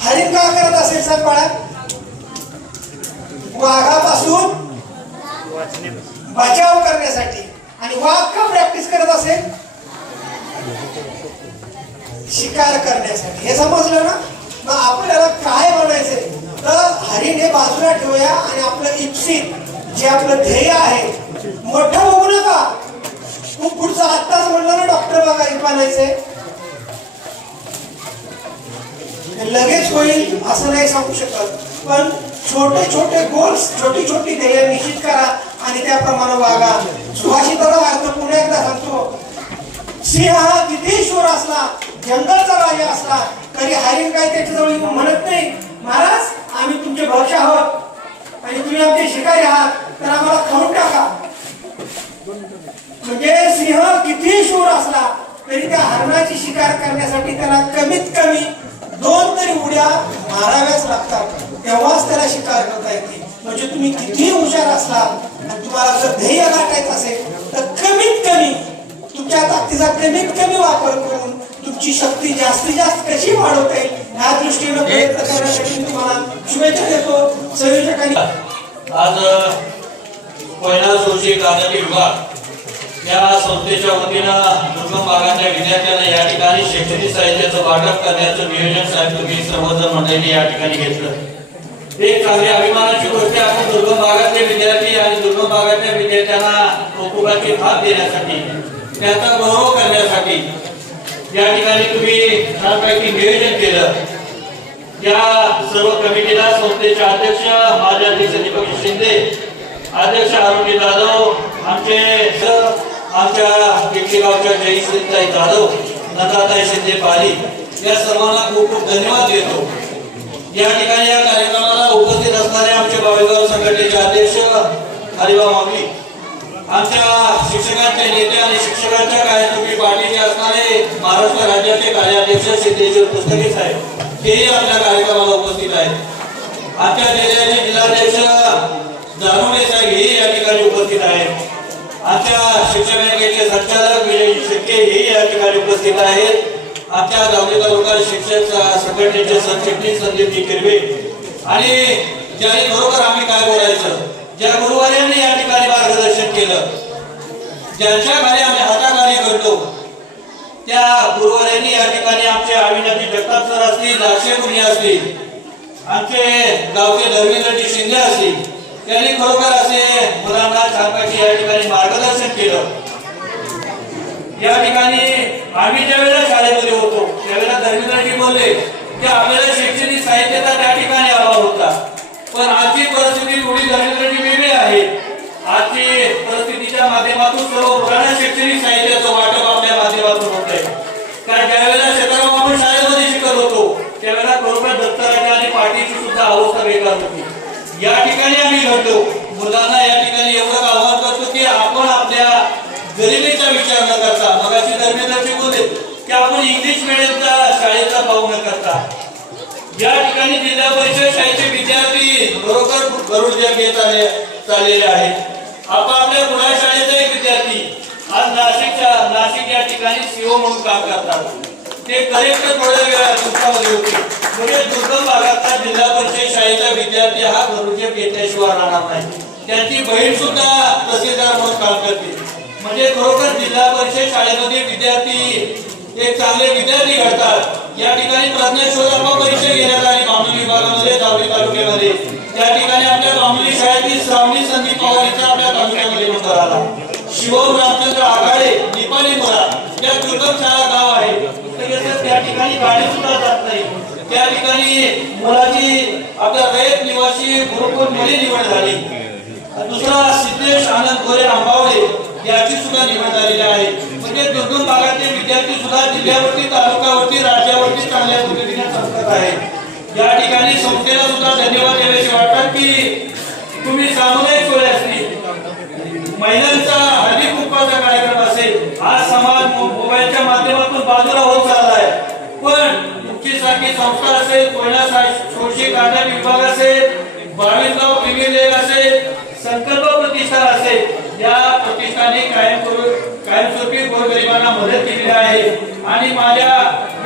हरिण का करत असेल सांग बाळा? वाघापासून बचाव करण्यासाठी. आणि वाघ का प्रॅक्टिस करत असेल? शिकार करण्यासाठी. हे समजलं ना? मग आपल्याला काय म्हणायचंय, तर हरिण हे बाजूला ठेवूया आणि आपलं इप्सित जे आपलं ध्येय आहे मोठं बघू नका. तू पुढचं आत्ताच म्हणलं ना, डॉक्टर बघा बनायचंय, लगेच होईल असं नाही सांगू शकत. पण छोटे छोटे गोल्स, छोटी छोटी ध्येय निश्चित करा आणि त्याप्रमाणे वागा. सुभाषिताचा अर्थ पुन्हा एकदा सांगतो. सिंह हा किती शूर असला, जंगलचा राजा असला, तरी हरिण काय त्याच्याजवळ येऊन म्हणत नाही, महाराज आम्ही तुमचे भक्ष आहोत आणि तुम्ही आमचे शिकारी आहात, तर आम्हाला खाऊन टाका. म्हणजे सिंह किती शूर असला तरी त्या हरणाची शिकार करण्यासाठी त्याला कमीत कमी 2 तरी उड्या माराव्याच लागतात, तेव्हाच त्याला शिकार करता येते. म्हणजे तुम्ही किती हुशार असला आणि तुम्हाला जर ध्येय गाठायचं असेल तर कमीत कमी तुमच्या ताकदीचा कमीत कमी वापर करून तुमची शक्ती जास्तीत जास्त कशी वाढवता येईल ह्या दृष्टीने प्रयत्न करण्यासाठी तुम्हाला शुभेच्छा देतो. संयोजकांनी आज कोयना सोशी कागदी विभाग या संस्थेच्या वतीनं दुर्गम भागातल्या विद्यार्थ्यांना या ठिकाणी शैक्षणिक साहित्याचं वाटप करण्याचं नियोजन साहेब तुम्ही सर्वजण मंडळींनी या ठिकाणी घेतलं. एक चांगली अभिमानाची गोष्ट. आपण दुर्गम भागातले विद्यार्थी आणि दुर्गम भागातल्या विद्यार्थ्यांना कौतुकाची थाप देण्यासाठी, त्यांचा गौरव करण्यासाठी या ठिकाणी तुम्ही छानपैकी नियोजन केलं. या सर्व कमिटीला संस्थेचे अध्यक्ष माजी अध्यक्ष दीपक शिंदे, अध्यक्ष आरोग्य जाधव, आमच्या गावच्या जयश्रीताई जाधव, नंदाताई शिंदे पाली, या सर्वांना खूप खूप धन्यवाद देतो. या ठिकाणी या कार्यक्रमाला उपस्थित असणारे आमचे बाळगाव संघटनेचे अध्यक्ष हरिभाऊ मागली, आमच्या शिक्षकांचे नेते आणि शिक्षकांच्या कार्यक्रमी पाठीचे असणारे महाराष्ट्र राज्याचे कार्याध्यक्ष सिद्धेश्वर पुस्तके साहेब, तेही आपल्या कार्यक्रमाला उपस्थित आहेत. आमच्या जिल्ह्याचे जिल्हाध्यक्ष जानोडे साहेब हे या ठिकाणी उपस्थित आहेत. आमच्या शिक्षण बँकेचे संचालक विजय शेट्टे हे या ठिकाणी उपस्थित आहेत. आमच्या गावठी तालुका शिक्षक संघटनेचे सरचिटणीस संदीपजी किरवे आणि ज्यांनी बरोबर आम्ही काय बोलायचं, ज्या गुरुवार्यांनी या ठिकाणी मार्गदर्शन केलं, ज्यांच्या खाली आम्ही हाताखाली करतो, त्या गुरुवार्यांनी या ठिकाणी आमचे अविनाजी जगताप सर असतील, लाक्षे मुनी असतील, आमचे गावचे धर्मेंद्रजी शिंदे असतील, त्यांनी खरोखर असे मुलांना छानपैकी या ठिकाणी मार्गदर्शन केलं. या ठिकाणी आम्ही ज्या वेळेला शाळेमध्ये होतो त्यावेळेला धर्मेंद्रजी बोलले की आपल्याला शैक्षणिक साहित्याचा त्या ठिकाणी अभाव होता, पण आजची परिस्थिती थोडी धर्मेंद्रजी वेगळी आहे. आजची परिस्थितीच्या माध्यमातून सर्व मुलांना शैक्षणिक साहित्याचं वाटप आपल्या माध्यमातून होत आहे. कारण ज्यावेळेला शेतकऱ्यांना आपण शाळेमध्ये शिकत होतो त्यावेळेला खरोखर दप्तराच्या आणि पाठीची सुद्धा अवस्था बेकार होती. या ठिकाणी आम्ही घडतो. मुलांना या ठिकाणी एवढं आव्हान करतो की आपण आपल्या गरिबीचा विचार न करता, मगाशी दरम्यान वाटा पाहू न करता या ठिकाणी जिल्हा परिषद शाळेचे विद्यार्थी बरोबर गरुड घेत चाललेले आहेत. आपापल्या मुला शाळेचा एक विद्यार्थी आज नाशिक या ठिकाणी सीओ म्हणून काम करतात. ते कलेक्टर थोड्या वेळामध्ये होते. म्हणजे दुर्गम भागातला जिल्हा परिषद शाळेचा विद्यार्थी हा गरुड घेतल्याशिवाय राहणार नाही. त्यांची बहीण सुद्धा तहसीलदार म्हणून काम करते. म्हणजे खरोखर जिल्हा परिषद शाळेमध्ये विद्यार्थी एक चांगले विद्यार्थी घडतात. या ठिकाणी प्रज्ञाशोध परीक्षा घेण्यात आली बामणी विभागामध्ये जावळी तालुक्यामध्ये. त्या ठिकाणी आपल्या बामणी शाळेतील श्रावणी संदीप पवारीचा आपल्या तालुक्यामध्ये नंबर आला. शिवम रामचंद्र आघाडे निपाणी मुरा या दुर्गम शाळा गाव आहे. त्या ठिकाणी गाडी सुद्धा जात नाही. त्या ठिकाणी मुलाची आपल्या रयत निवासी गुरुकुल मध्ये निवड झाली. दुसरा सिद्धेश आनंद गोरे आंबावडे याची सुद्धा निवड झालेली आहे. म्हणजे दुर्गम भागातील विद्यार्थी सुद्धा जिल्ह्यावरती तालुक्यावरती राज्यावरती चांगल्या पद्धतीने संस्कृत आहे. या ठिकाणी संस्थेला सुद्धा धन्यवाद द्यावेसे वाटतात की तुम्ही सामुदायिक सोय असली महिलांचा हळदी कुंकवाचा कार्यक्रम असेल. आज समाज मोबाईलच्या माध्यमातून बाजूला होत चालला आहे. पण तुमची सारखी संस्था असेल, कोयना शोषी काढण्या विभाग असेल, 22गाव प्रीमियर लीग असेल, संकल्प प्रतिष्ठान असेल, या प्रतिष्ठाने कायमस्वरूपी गोरगरिबांना मदत केलेली आहे. आणि माझ्या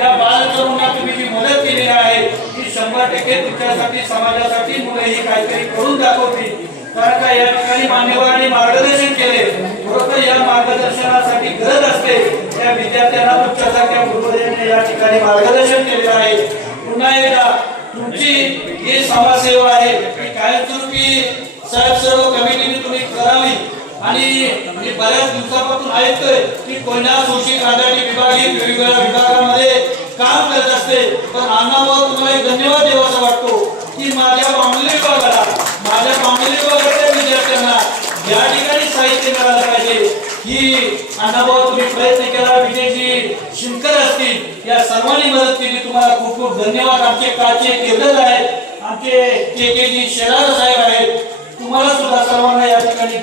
या बालतरुणांना तुम्ही जी मदत केलेली आहे ती 100% तुमच्यासाठी समाजासाठी मुलं ही काहीतरी करून दाखवतील. कारण का या ठिकाणी मान्यवरांनी मार्गदर्शन केले. बरोबर या मार्गदर्शनासाठी गरज असते त्या विद्यार्थ्यांना तुमच्यासारख्या गुरुवर्यांनी या ठिकाणी मार्गदर्शन केलेलं आहे. पुन्हा एकदा तुमची ही समाजसेवा आहे की कायमस्वरूपी साहेब सर्व कमिटीने तुम्ही करावी. आणि मी बऱ्याच दिवसापासून ऐकतोय की कोयना शोषित आघाडी विभाग ही वेगवेगळ्या विभागामध्ये काम करत असते. पण अण्णाभाऊ तुम्हाला एक धन्यवाद द्यावासा वाटतो की माझ्या बांबोली विभागाला, माझ्या बांबोली विभागाच्या विद्यार्थ्यांना या ठिकाणी साहित्य मिळालं पाहिजे ही अण्णाभाऊ तुम्ही प्रयत्न केला. विजयजी शिंकर असतील या सर्वांनी मदत केली. तुम्हाला खूप खूप धन्यवाद. आमचे काचे केंद्र आहेत, आमचे केकेजी शेलार साहेब आहेत. तुम्हाला सुद्धा सर्वांना या ठिकाणी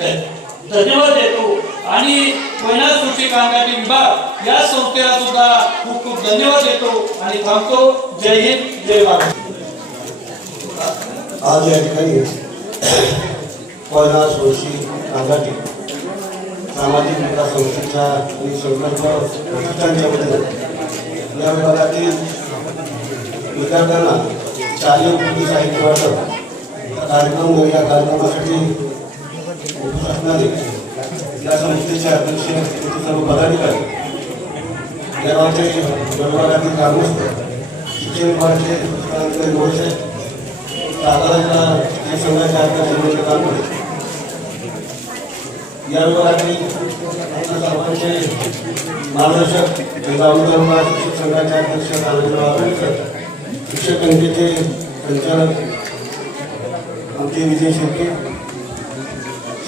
धन्यवाद देतो. आणि कोयना कृषी कामगारी विभाग या संस्थेला सुद्धा खूप खूप धन्यवाद देतो आणि थांबतो. जय हिंद, जय भारत. आज या ठिकाणी कोयना शोषी कामगारी सामाजिक विकास संस्थेच्या आणि संकल्प प्रतिष्ठानच्या वतीने या विभागातील विद्यार्थ्यांना शालेय कृती साहित्य वाटप कार्यक्रम या कार्यक्रमासाठी असणारे या संस्थेचे अध्यक्ष सर्व पदाधिकारी, या गावचे विभागातील ग्रामस्थ, शिक्षण विभागाचे अधिकारी मोठे सातारा संघाचे अध्यक्ष कामगार, या विभागातील सर्वांचे मार्गदर्शक शिक्षक संघाचे अध्यक्ष आंबेडकर, शिक्षक समितीचे संचालक आमचे विजय शेट्टी,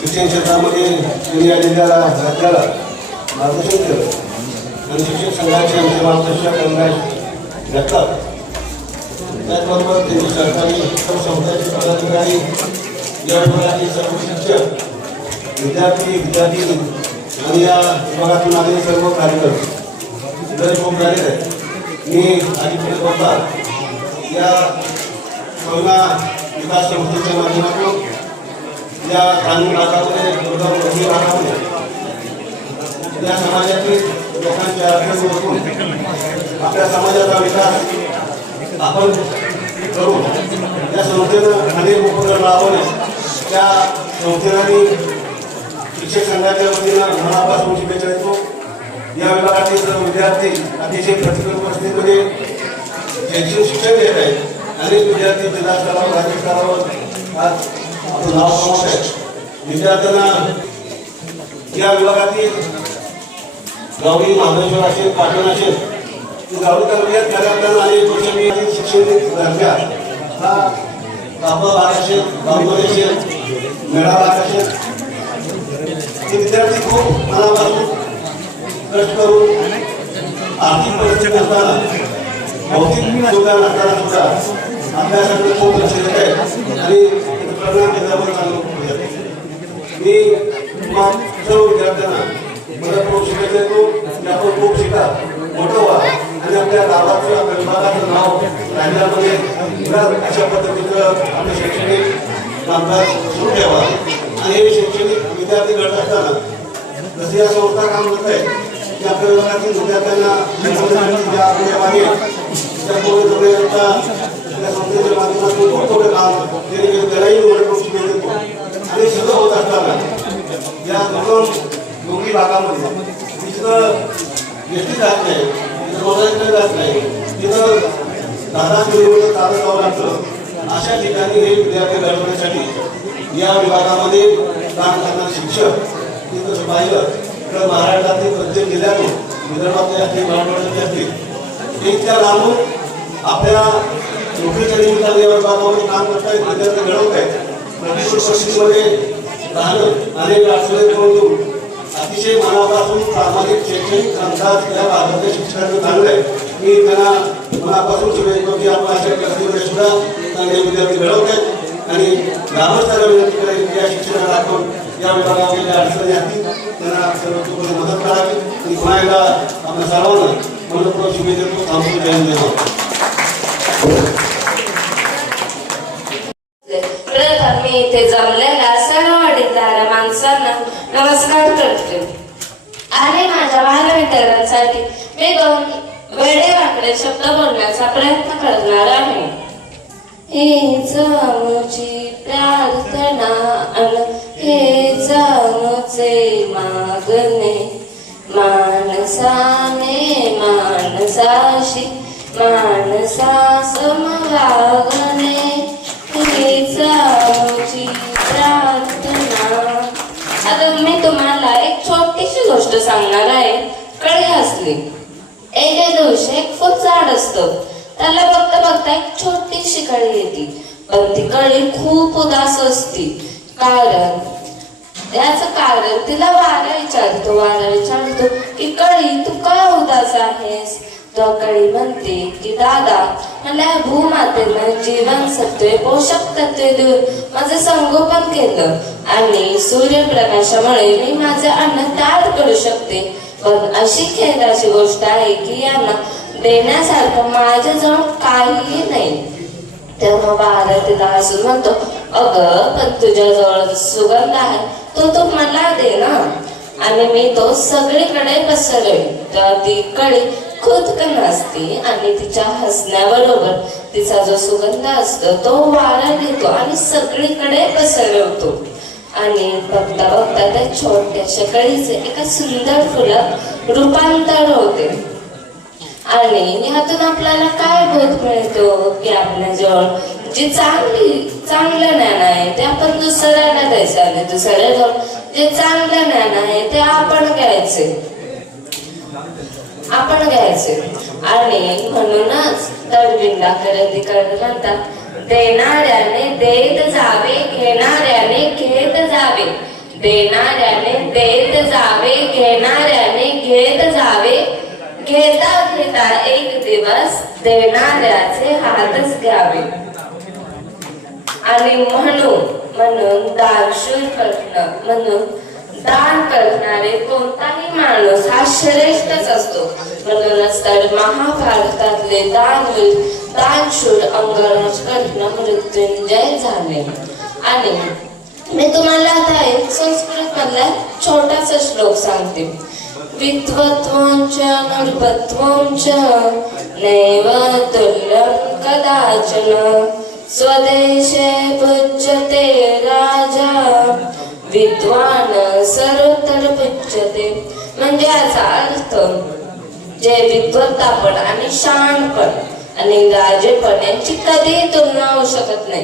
शिक्षण क्षेत्रामध्ये त्यांनी आलेल्या राज्याला मार्गदर्शन केलं आणि शिक्षक संघाचे आमचे मार्गदर्शक अंगाश जगतात. त्याचबरोबर त्यांनी सरकारी संस्थांचे पदाधिकारी, या विभागातील सर्व शिक्षक, विद्यार्थी आणि या विभागातून आलेले सर्व कार्यकर्ते इतर खूप झालेले आहेत. मी अलीकडे बघता या कोयना विकास संस्थेच्या माध्यमातून या ग्रामीण भागामध्ये दुर्गम भागामध्ये या समाजातील लोकांच्या अर्थातून आपल्या समाजाचा विकास आपण करू. या संस्थेनं अनेक उपक्रम राबवले. त्या संस्थेला शिक्षक संघाच्या वतीनं मनापासून शुभेच्छा देतो. या विभागातील सर्व विद्यार्थी अतिशय प्रतिकूल परिस्थितीमध्ये शैक्षणिक शिक्षण देत आहेत. अनेक विद्यार्थी जिल्हा स्तरावर, राज्य स्तरावर आज आपलं नाव कमवत आहेत. विद्यार्थ्यांना या विभागातील गावडी महाबळेश्वर असेल, पाटण असेल, गावडी तालुक्यात कार्यक्रम अनेक वर्ष मी शिक्षण दर्जा हा बाबा भाग असेल, बांबोली असेल, मेळा भाग असेल, ते विद्यार्थी खूप मनापासून कष्ट करून आर्थिक परिस्थिती नसताना, भौतिक सुविधा नसताना सुद्धा अभ्यासाकडे खूप लक्ष देत आहेत आणि परिणाम केल्यावर चांगलं होतं. मी सर्व विद्यार्थ्यांना मला खूप शिकायचं येतो की आपण खूप शिका, मोठं व्हा आणि आपल्या गावाचं, आपल्या विभागाचं आपलं शैक्षणिक कामकाज सुरू ठेवा. आणि हे शैक्षणिक विद्यार्थी घडत असताना जसे या संस्था काम करत आहे की आपल्या विभागातील विद्यार्थ्यांना ज्या आपल्या मागे त्यापुढे त्या संस्थेच्या माध्यमातून खूप मोठं काम त्यालाही एवढे गोष्टी मिळत आणि सगळं होत असताना या डोंगरी भागामध्ये तिथं एसटी जात नाही, तिथं मोबाईल जात नाही, तिथं 10 किलोमीटर चालत जावं लागतं. अशा ठिकाणी हे विद्यार्थी घडवण्यासाठी या विभागामध्ये काम करणारे शिक्षक तिथं पाहिलं तर महाराष्ट्रातील प्रत्येक जिल्ह्यातून विदर्भातले असतील, मराठवाड्यातले असतील, एक त्या लांबून आपल्या नोकरीच्या निमित्ताने या विभागामध्ये काम करतायत, विद्यार्थी घडवत आहेत. प्रतिकूल परिस्थितीमध्ये राहणं अनेक अडचणी करून अतिशय मनापासून सामाजिक शैक्षणिक अंदाज या भागातल्या शिक्षकांचं चांगलं आहे. मी त्यांना मनापासून शुभेच्छा की आपण अशा परिस्थितीमध्ये सुद्धा चांगले विद्यार्थी घडवत आहेत आणि ग्रामस्थांना विनंती करेल की या शिक्षणाला आपण या विभागामध्ये ज्या अडचणी असतील त्यांना सर्वतोपरी मदत करावी. आणि पुन्हा एकदा आपल्या सर्वांना मनपूर्वक शुभेच्छा देतो. थांबतो. जय हिंद, जय महाराष्ट्र. प्रथम मी इथे जमलेल्या सर्व वडीलधाऱ्या माणसांना नमस्कार करते आणि माझ्या बालमित्रांसाठी मी 2 वेडेवाकडे शब्द बोलण्याचा प्रयत्न करणार आहे. हेच आमची प्रार्थना अन हेच आमचे मागणे, माणसाने माणसाशी माणसा समवागणे, हेच आमची प्रार्थना. आता मी तुम्हाला एक छोटीशी गोष्ट सांगणार आहे. कळी असली एके दिवशी एक फुलझाड असतं. त्याला बघता बघता एक छोटीशी कळी येते, पण ती कळी खूप उदास असते. याचं कारण तिला वारा विचारतो की कळी तू का उदास आहेस. तो कळी म्हणते की दादा, मला भूमातेनं जीवन सत्वे पोषक तत्वे देऊन माझं संगोपन केलं आणि सूर्यप्रकाशामुळे मी माझे अन्न तयार करू शकते, पण अशी खेदाची गोष्ट आहे की यांना देण्यासारखं माझ्याजवळ काहीही नाही. तेव्हा वारा तिला असून म्हणतो, अगं पण तुझ्याजवळ सुगंध आहे तो तू मला दे ना, आणि मी तो सगळीकडे पसरवेन. तेव्हा ती कळी खुदकन असते आणि तिच्या हसण्याबरोबर तिचा जो सुगंध असतो तो वारा घेतो आणि सगळीकडे पसरवतो. आणि बघता बघता त्या छोट्याशा कळीचे एका सुंदर फुलात रूपांतर होते. आणि यातून आपल्याला काय बोध मिळतो की आपल्याजवळ जे चांगलं ज्ञान आहे ते आपण दुसऱ्याला द्यायचं आणि दुसऱ्याजवळ जे चांगलं ज्ञान आहे ते आपण घ्यायचे. आणि म्हणूनच तडबिंदा खरेदीकर म्हणतात, देणाऱ्याने देत जावे, घेणाऱ्याने घेत जावे, देणाऱ्याने देत जावे, घेणाऱ्याने घेत जावे, घेता घेता एक दिवस देणाऱ्याचे हातच घ्यावे. आणि म्हणून दानशूर करणं, म्हणून दान करणारे कोणताही माणूस हा श्रेष्ठच असतो. म्हणूनच तर महाभारतातले दानशूर अंगराज कर्ण मृत्युंजय झाले. आणि मी तुम्हाला आता एक संस्कृत मधला छोटासा श्लोक सांगते. विद्वत्वंच नृपत्वंच नैव तुल्यं कदाचन, स्वदेशे पूज्यते राजा, विद्वान सर्वत्र पूज्यते. म्हणजे याचा अर्थ जे विद्वत्तापण आणि शहाणपण आणि राजेपण यांची कधीही तुलना होऊ शकत नाही.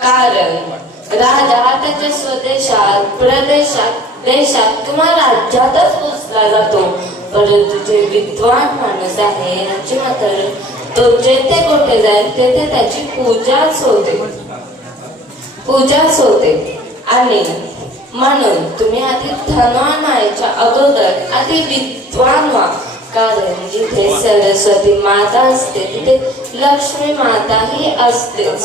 कारण राजा त्याच्या स्वदेशात, प्रदेशात, देशात किंवा राज्यातच पोचला जातो, परंतु जे विद्वान माणूस आहे याची मात्र तो जेथे कुठे जाईल तेथे त्याची पूजाच होते. आणि म्हणून तुम्ही आधी धनवान व्हायच्या अगोदर आधी विद्वान व्हा. कारण जिथे सरस्वती माता असते तिथे लक्ष्मी माता ही असतेच.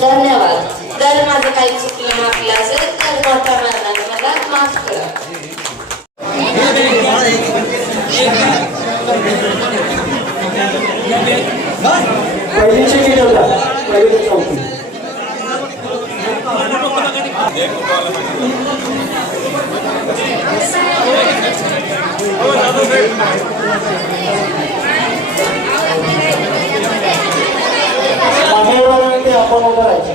धन्यवाद. जर माझं काही चुकलं माफलं असेल तर मोठ्या मनाने मला माफ करा. पहिलीची किती होता? पहिली 4थी. मान्यवरांनी आपण उभं राहायचं.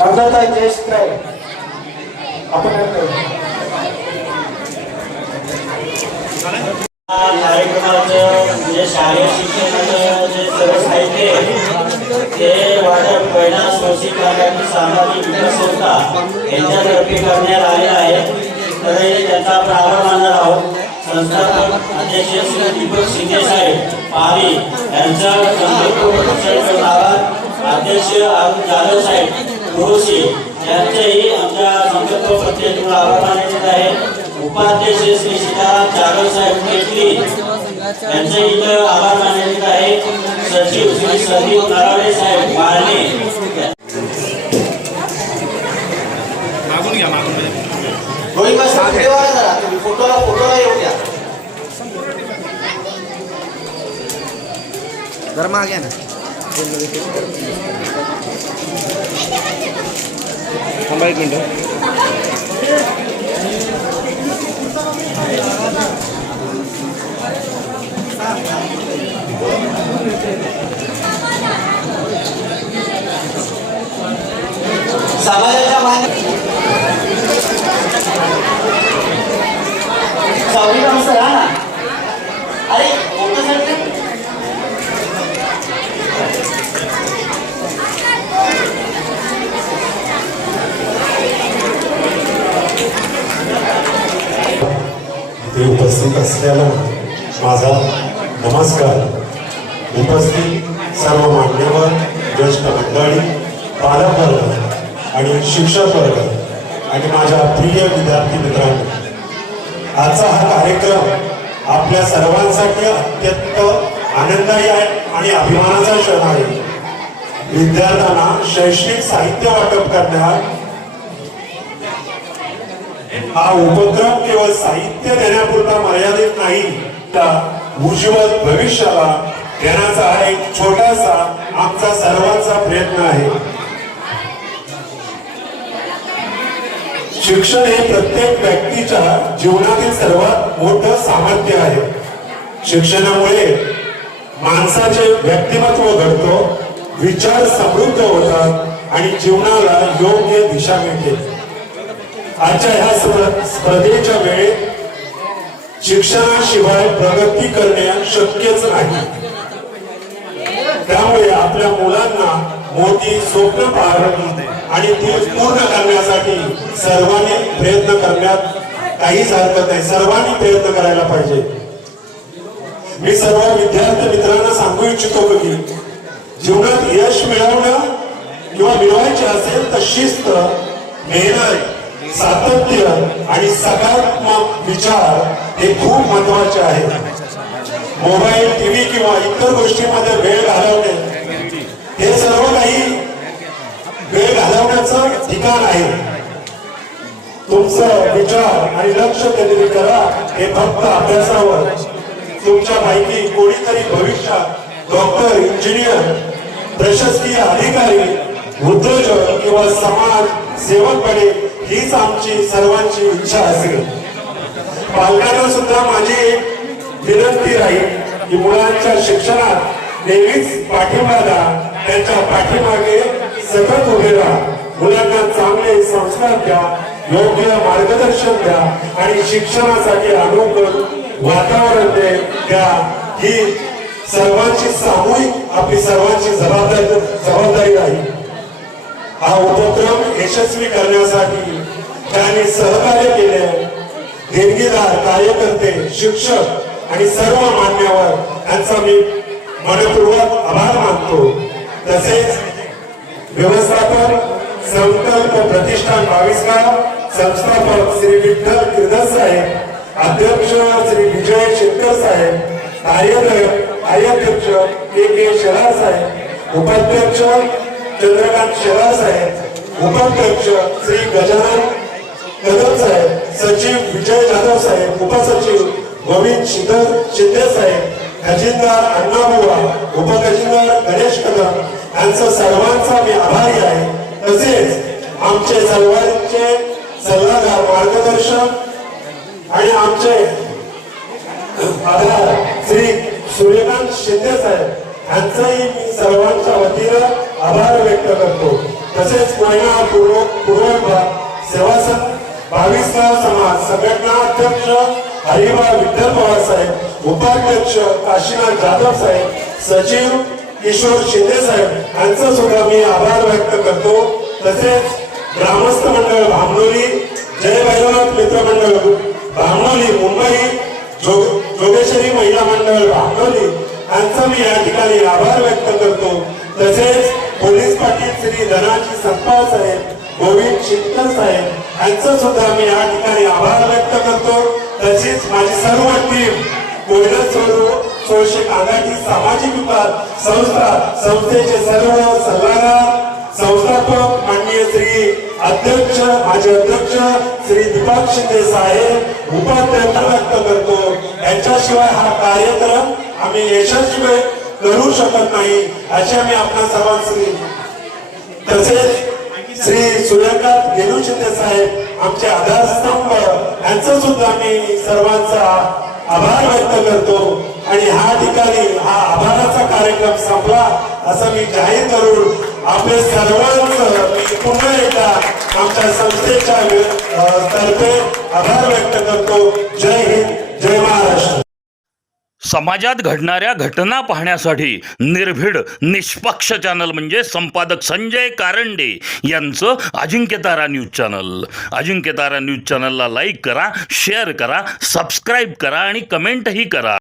अंदाज जयेश काय आपण कार्यक्रमाचं जे शालेय शिक्षणाचं जे सर्व साहित्य आहे ते वाटप पहिला सोशी कार्याची सामाजिक विकास संस्था यांच्यातर्फे करण्यात आले आहे. तर त्यांचा आपण आभार मानणार आहोत. संस्थापक अध्यक्ष श्री दीपक शिंदे साहेब पारी यांचं अध्यक्ष जाधव साहेब गुरुशी यांचेही आमच्या संकल्प प्रत्येक आभार मानण्यात आहे. उपाध्यक्ष श्री सीताराम जाधव साहेब केटली यांचे इथं आभार मानण्यात आहे. सचिव श्री संदीप नराळे साहेब मारणे. फोटोला येऊ द्या. जरा मागे ना. थांबा एक मिनिट. समाजाच्या सावली नमस्कार हा ना. अरे फोटोसाठी इथे उपस्थित असलेला माझा नमस्कार. उपस्थित सर्व मान्यवर ज्येष्ठ मंडळी, पालक वर्ग आणि शिक्षक वर्ग आणि माझ्या प्रिय विद्यार्थी मित्रांनो, आजचा हा कार्यक्रम आपल्या सर्वांसाठी अत्यंत आनंददायी आणि अभिमानाचा क्षण आहे. विद्यार्थ्यांना शैक्षणिक साहित्य वाटप करण्यात हा उपक्रम केवळ साहित्य देण्यापुरता मर्यादित नाही, तर उज्ज्वल भविष्याला देण्याचा हा एक छोटासा आमचा सर्वांचा प्रयत्न आहे. शिक्षण हे प्रत्येक व्यक्तीच्या जीवनातील सर्वात मोठं सामर्थ्य आहे. शिक्षणामुळे माणसाचे व्यक्तिमत्व घडतो, विचार समृद्ध होतात आणि जीवनाला योग्य दिशा मिळते. आजच्या ह्या स्पर्धेच्या वेळेत शिक्षणाशिवाय प्रगती करणे शक्यच नाही. त्यामुळे आपल्या मुलांना मोठी स्वप्न पाहणं आणि ती पूर्ण करण्यासाठी सर्वांनी प्रयत्न करण्यात काहीच हरकत नाही. सर्वांनी प्रयत्न करायला पाहिजे. मी सर्व विद्यार्थी मित्रांना सांगू इच्छितो की जीवनात यश मिळवणं किंवा मिळवायचे असेल तर शिस्त, मेहनत, सातत्य आणि सकारात्मक विचार हे खूप महत्वाचे आहे. मोबाईल, टीव्ही किंवा इतर गोष्टींमध्ये वेळ घालवणे हे सर्व काही वेळ घालवण्याचं ठिकाण आहे. तुमचं विचार आणि लक्ष केंद्रित करा. हे फक्त अभ्यासावर. तुमच्या पैकी कोणीतरी भविष्यात डॉक्टर, इंजिनियर, प्रशासकीय अधिकारी, उद्योजक किंवा समाज सेवक बनेल हीच आमची सर्वांची इच्छा असेल. पालकांना सुद्धा माझी एक विनंती राहील की मुलांच्या शिक्षणात नेहमीच पाठिंबा द्या. त्यांच्या पाठीमागे सतत उभे राहा. मुलांना चांगले संस्कार द्या, योग्य मार्गदर्शन द्या आणि शिक्षणासाठी अनुकूल वातावरण द्या. ही सर्वांची सामूहिक आपली सर्वांची जबाबदारी आहे. हा उपक्रम यशस्वी करण्यासाठी ज्यांनी सहकार्य केले, देणगीदार, कार्यकर्ते, शिक्षक आणि सर्व मान्यवर यांचा मी मनपूर्वक आभार मानतो. तसेच व्यवस्थापन संकल्प प्रतिष्ठान 22 संस्थापक श्री विठ्ठल गिरधर साहेब, अध्यक्ष श्री विजय शेखर साहेब, कार्याध्यक्ष के शेलार साहेब, उपाध्यक्ष चंद्रकांत शेलार साहेब, उपाध्यक्ष श्री गजानन कदम साहेब, सचिव विजय जाधव साहेब, उपसचिव गोविंद शिंदे साहेब, खजिनदार अण्णाबुवा, उपखजिनदार गणेश कदम यांचं सर्वांचा मी आभारी आहे. तसेच आमचे सर्वांचे सल्लागार, मार्गदर्शक आणि आमचे आधार श्री सूर्यकांत शिंदे साहेब यांचाही मी सर्वांच्या वतीनं आभार व्यक्त करतो. तसेच कोयना पूर्व सेवा संघ 22 गाव समाज संघटना अध्यक्ष हरिबा विठ्ठल पवार साहेब, उपाध्यक्ष काशीनाथ जाधव साहेब, सचिव किशोर शिंदे साहेब यांचा सुद्धा मी आभार व्यक्त करतो. तसेच ग्रामस्थ मंडळ भामनोली, जय भैरवनाथ मित्र मंडळ भामनोली मुंबई, जोगेश्वरी महिला मंडळ भामनोली यांचा मी या ठिकाणी आभार व्यक्त करतो. तसेच पोलीस पाटील श्री धनाजी संपाळ साहेब, गोविंद शिंदे साहेब यांचा सुद्धा मी या ठिकाणी आभार व्यक्त करतो. तसेच माझी सर्व टीम कोयना सोळशे कांगाटी सामाजिक विकास संस्थेचे सर्व सल्लागार, संस्थापक माननीय श्री अध्यक्ष, माजी अध्यक्ष श्री दीपक शिंदे साहेब, उपाध्यक्ष व्यक्त करतो. यांच्याशिवाय हा कार्यक्रम आम्ही यशस्वी करू शकत नाही अशा मी आपल्या सर्वांची. तसेच श्री सूर्यकांत गेलू शिंदे साहेब आमचे आधारस्तंभ यांचा सुद्धा मी सर्वांचा आभार व्यक्त करतो. आणि हा ठिकाणी हा आभाराचा कार्यक्रम संपला असं मी जाहीर करून आपले सर्वांचं मी पुन्हा एकदा आमच्या संस्थेच्या तर्फे आभार व्यक्त करतो. जय हिंद, जय महाराष्ट्र. समाजात घडणाऱ्या घटना पाहण्यासाठी निर्भीड निष्पक्ष चॅनल म्हणजे संपादक संजय कारंडे यांचं Ajinkyatara news channel. Ajinkyatara news चॅनलला लाईक करा, शेअर करा, सबस्क्राईब करा आणि कमेंटही करा.